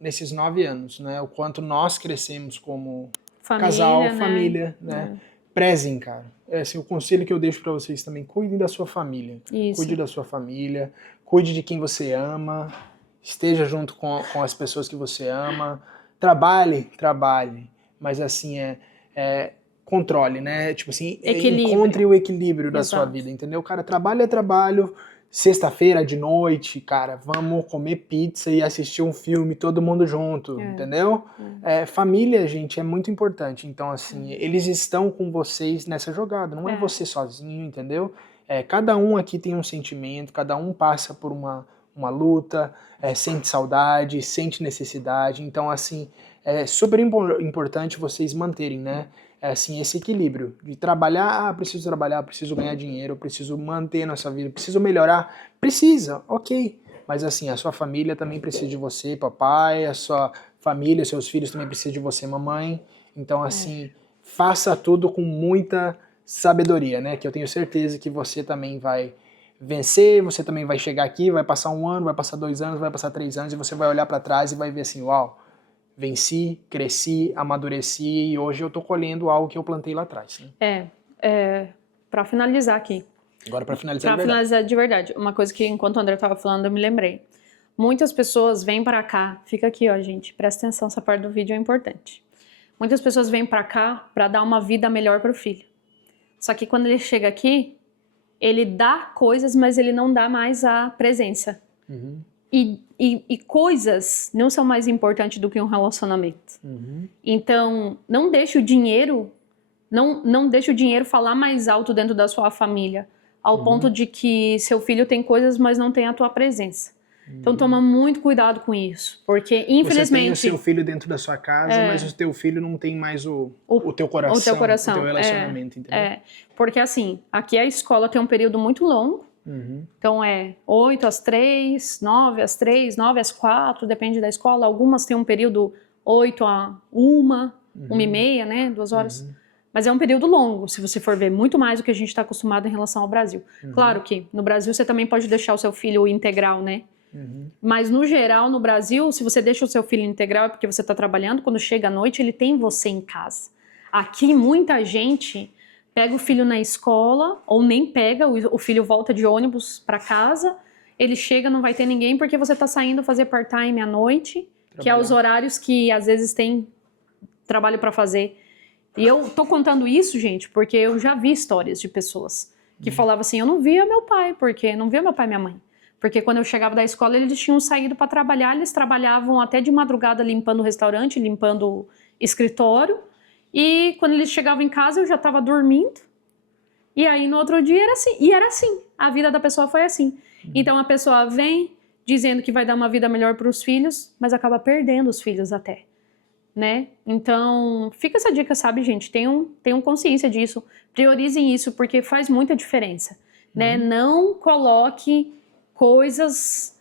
nesses 9 anos, né, o quanto nós crescemos como casal, família, né, prezem, cara. Assim, o conselho que eu deixo pra vocês também, cuidem da sua família. Isso. Cuide da sua família, cuide de quem você ama, esteja junto com as pessoas que você ama, trabalhe, mas assim, controle, né? Tipo assim, encontre o equilíbrio da sua vida, entendeu? Cara, trabalho é trabalho, sexta-feira de noite, cara, vamos comer pizza e assistir um filme todo mundo junto, entendeu? Família, gente, é muito importante. Então, assim, eles estão com vocês nessa jogada, não é você sozinho, entendeu? Cada um aqui tem um sentimento, cada um passa por uma luta, sente saudade, sente necessidade. Então, assim, é super importante vocês manterem, né? Assim, esse equilíbrio de trabalhar, preciso trabalhar, preciso ganhar dinheiro, preciso manter nossa vida, preciso melhorar, precisa, ok, mas assim, a sua família também precisa de você, papai, a sua família, seus filhos também precisam de você, mamãe, então assim, faça tudo com muita sabedoria, né, que eu tenho certeza que você também vai vencer, você também vai chegar aqui, vai passar 1 ano, vai passar 2 anos, vai passar 3 anos, e você vai olhar para trás e vai ver assim, uau, venci, cresci, amadureci e hoje eu tô colhendo algo que eu plantei lá atrás. Né? Para finalizar aqui. Agora para finalizar de verdade. Uma coisa que enquanto o André tava falando eu me lembrei. Muitas pessoas vêm para cá, fica aqui ó gente, presta atenção, essa parte do vídeo é importante. Muitas pessoas vêm para cá para dar uma vida melhor pro filho. Só que quando ele chega aqui, ele dá coisas, mas ele não dá mais a presença. E coisas não são mais importantes do que um relacionamento. Então, não deixe o dinheiro, não deixe o dinheiro falar mais alto dentro da sua família, ao ponto de que seu filho tem coisas, mas não tem a tua presença. Então, toma muito cuidado com isso, porque infelizmente... Você tem o seu filho dentro da sua casa, mas o teu filho não tem mais o teu coração, o teu relacionamento, entendeu? Porque assim, aqui a escola tem um período muito longo, então 8 às 3, 9 às 3, 9 às 4, depende da escola. Algumas têm um período 8 a 1, 1h30, né, 2 horas. Mas é um período longo, se você for ver, muito mais do que a gente está acostumado em relação ao Brasil. Claro que no Brasil você também pode deixar o seu filho integral, né? Mas no geral, no Brasil, se você deixa o seu filho integral é porque você está trabalhando, quando chega à noite ele tem você em casa. Aqui muita gente... pega o filho na escola, ou nem pega, o filho volta de ônibus para casa, ele chega, não vai ter ninguém, porque você tá saindo fazer part-time à noite, que é os horários que às vezes tem trabalho para fazer. E eu tô contando isso, gente, porque eu já vi histórias de pessoas que falavam assim, eu não via meu pai, porque não via meu pai e minha mãe. Porque quando eu chegava da escola, eles tinham saído para trabalhar, eles trabalhavam até de madrugada limpando o restaurante, limpando o escritório, e quando eles chegavam em casa, eu já estava dormindo. E aí, no outro dia, era assim. E era assim. A vida da pessoa foi assim. Então, a pessoa vem dizendo que vai dar uma vida melhor para os filhos, mas acaba perdendo os filhos até. Né? Então, fica essa dica, sabe, gente? Tenham consciência disso. Priorizem isso, porque faz muita diferença. Né? Não coloque coisas...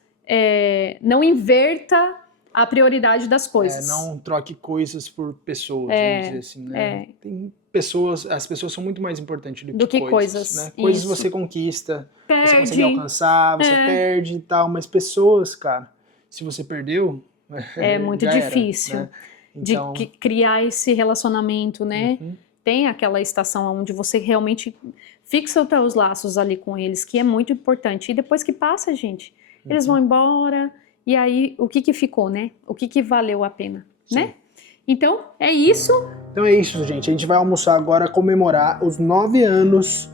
não inverta a prioridade das coisas. Não troque coisas por pessoas, vamos dizer assim, né? Tem pessoas, as pessoas são muito mais importantes do que coisas. Né? Coisas você conquista, você consegue alcançar, você perde e tal, mas pessoas, cara, se você perdeu, é muito difícil era, né? Então... de criar esse relacionamento, né? Tem aquela estação onde você realmente fixa os seus laços ali com eles, que é muito importante. E depois que passa, gente, eles vão embora. E aí, o que ficou, né? O que valeu a pena, né? Então, é isso. Então é isso, gente. A gente vai almoçar agora, comemorar os 9 anos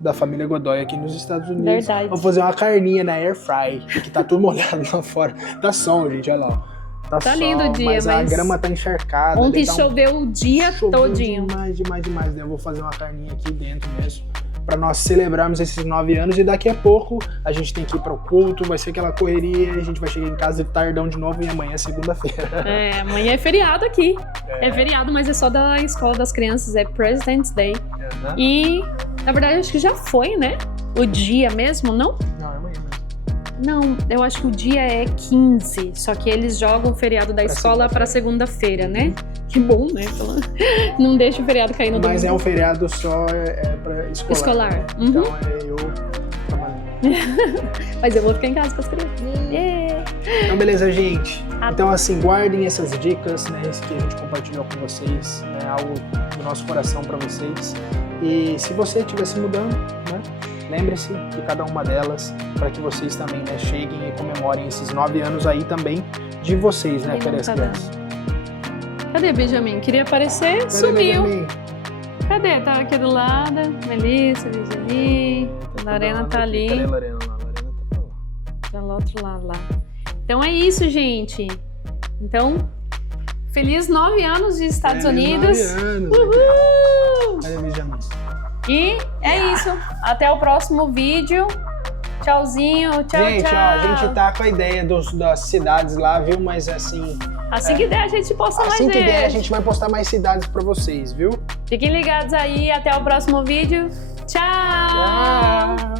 da família Godoy aqui nos Estados Unidos. Verdade. Vamos fazer uma carninha na air fry, que tá tudo molhado lá fora. Tá sol, gente, olha lá. Tá sol, lindo o dia, mas a grama tá encharcada. Ontem choveu o dia todinho. Demais. Eu vou fazer uma carninha aqui dentro mesmo, para nós celebrarmos esses 9 anos, e daqui a pouco a gente tem que ir para o culto, vai ser aquela correria, a gente vai chegar em casa tardão de novo e amanhã é segunda-feira. Amanhã é feriado aqui. É feriado, mas é só da escola das crianças, é President's Day. E, na verdade, acho que já foi, né? O dia mesmo, não? Não, é amanhã mesmo. Não, eu acho que o dia é 15, só que eles jogam o feriado da escola para segunda-feira, né? Que bom, né? Não deixa o feriado cair no domingo. Mas é um feriado só para escolar. Então eu trabalho. Mas eu vou ficar em casa com as crianças. Então beleza, gente. Então assim, guardem essas dicas, né? Isso que a gente compartilhou com vocês, né? Algo do nosso coração para vocês. E se você estiver se mudando, né? Lembre-se de cada uma delas, para que vocês também, né, cheguem e comemorem esses 9 anos aí também de vocês, né, Cadê as crianças? Cadê Benjamin? Queria aparecer, sumiu. Benjamin? Cadê? Tá aqui do lado. Melissa, Benjamin. Lorena tá ali. Cadê a Lorena lá? Lorena tá lá. Tá lá outro lado lá. Então é isso, gente. Então, feliz 9 anos de Estados Unidos. 9 anos. Uhul! Cadê Benjamin? E é isso. Até o próximo vídeo. Tchauzinho. Tchau, gente, tchau. Ó, a gente tá com a ideia das cidades lá, viu? Mas assim... Assim que der, a gente posta mais. Assim que der, a gente vai postar mais cidades pra vocês, viu? Fiquem ligados aí. Até o próximo vídeo. Tchau. Tchau.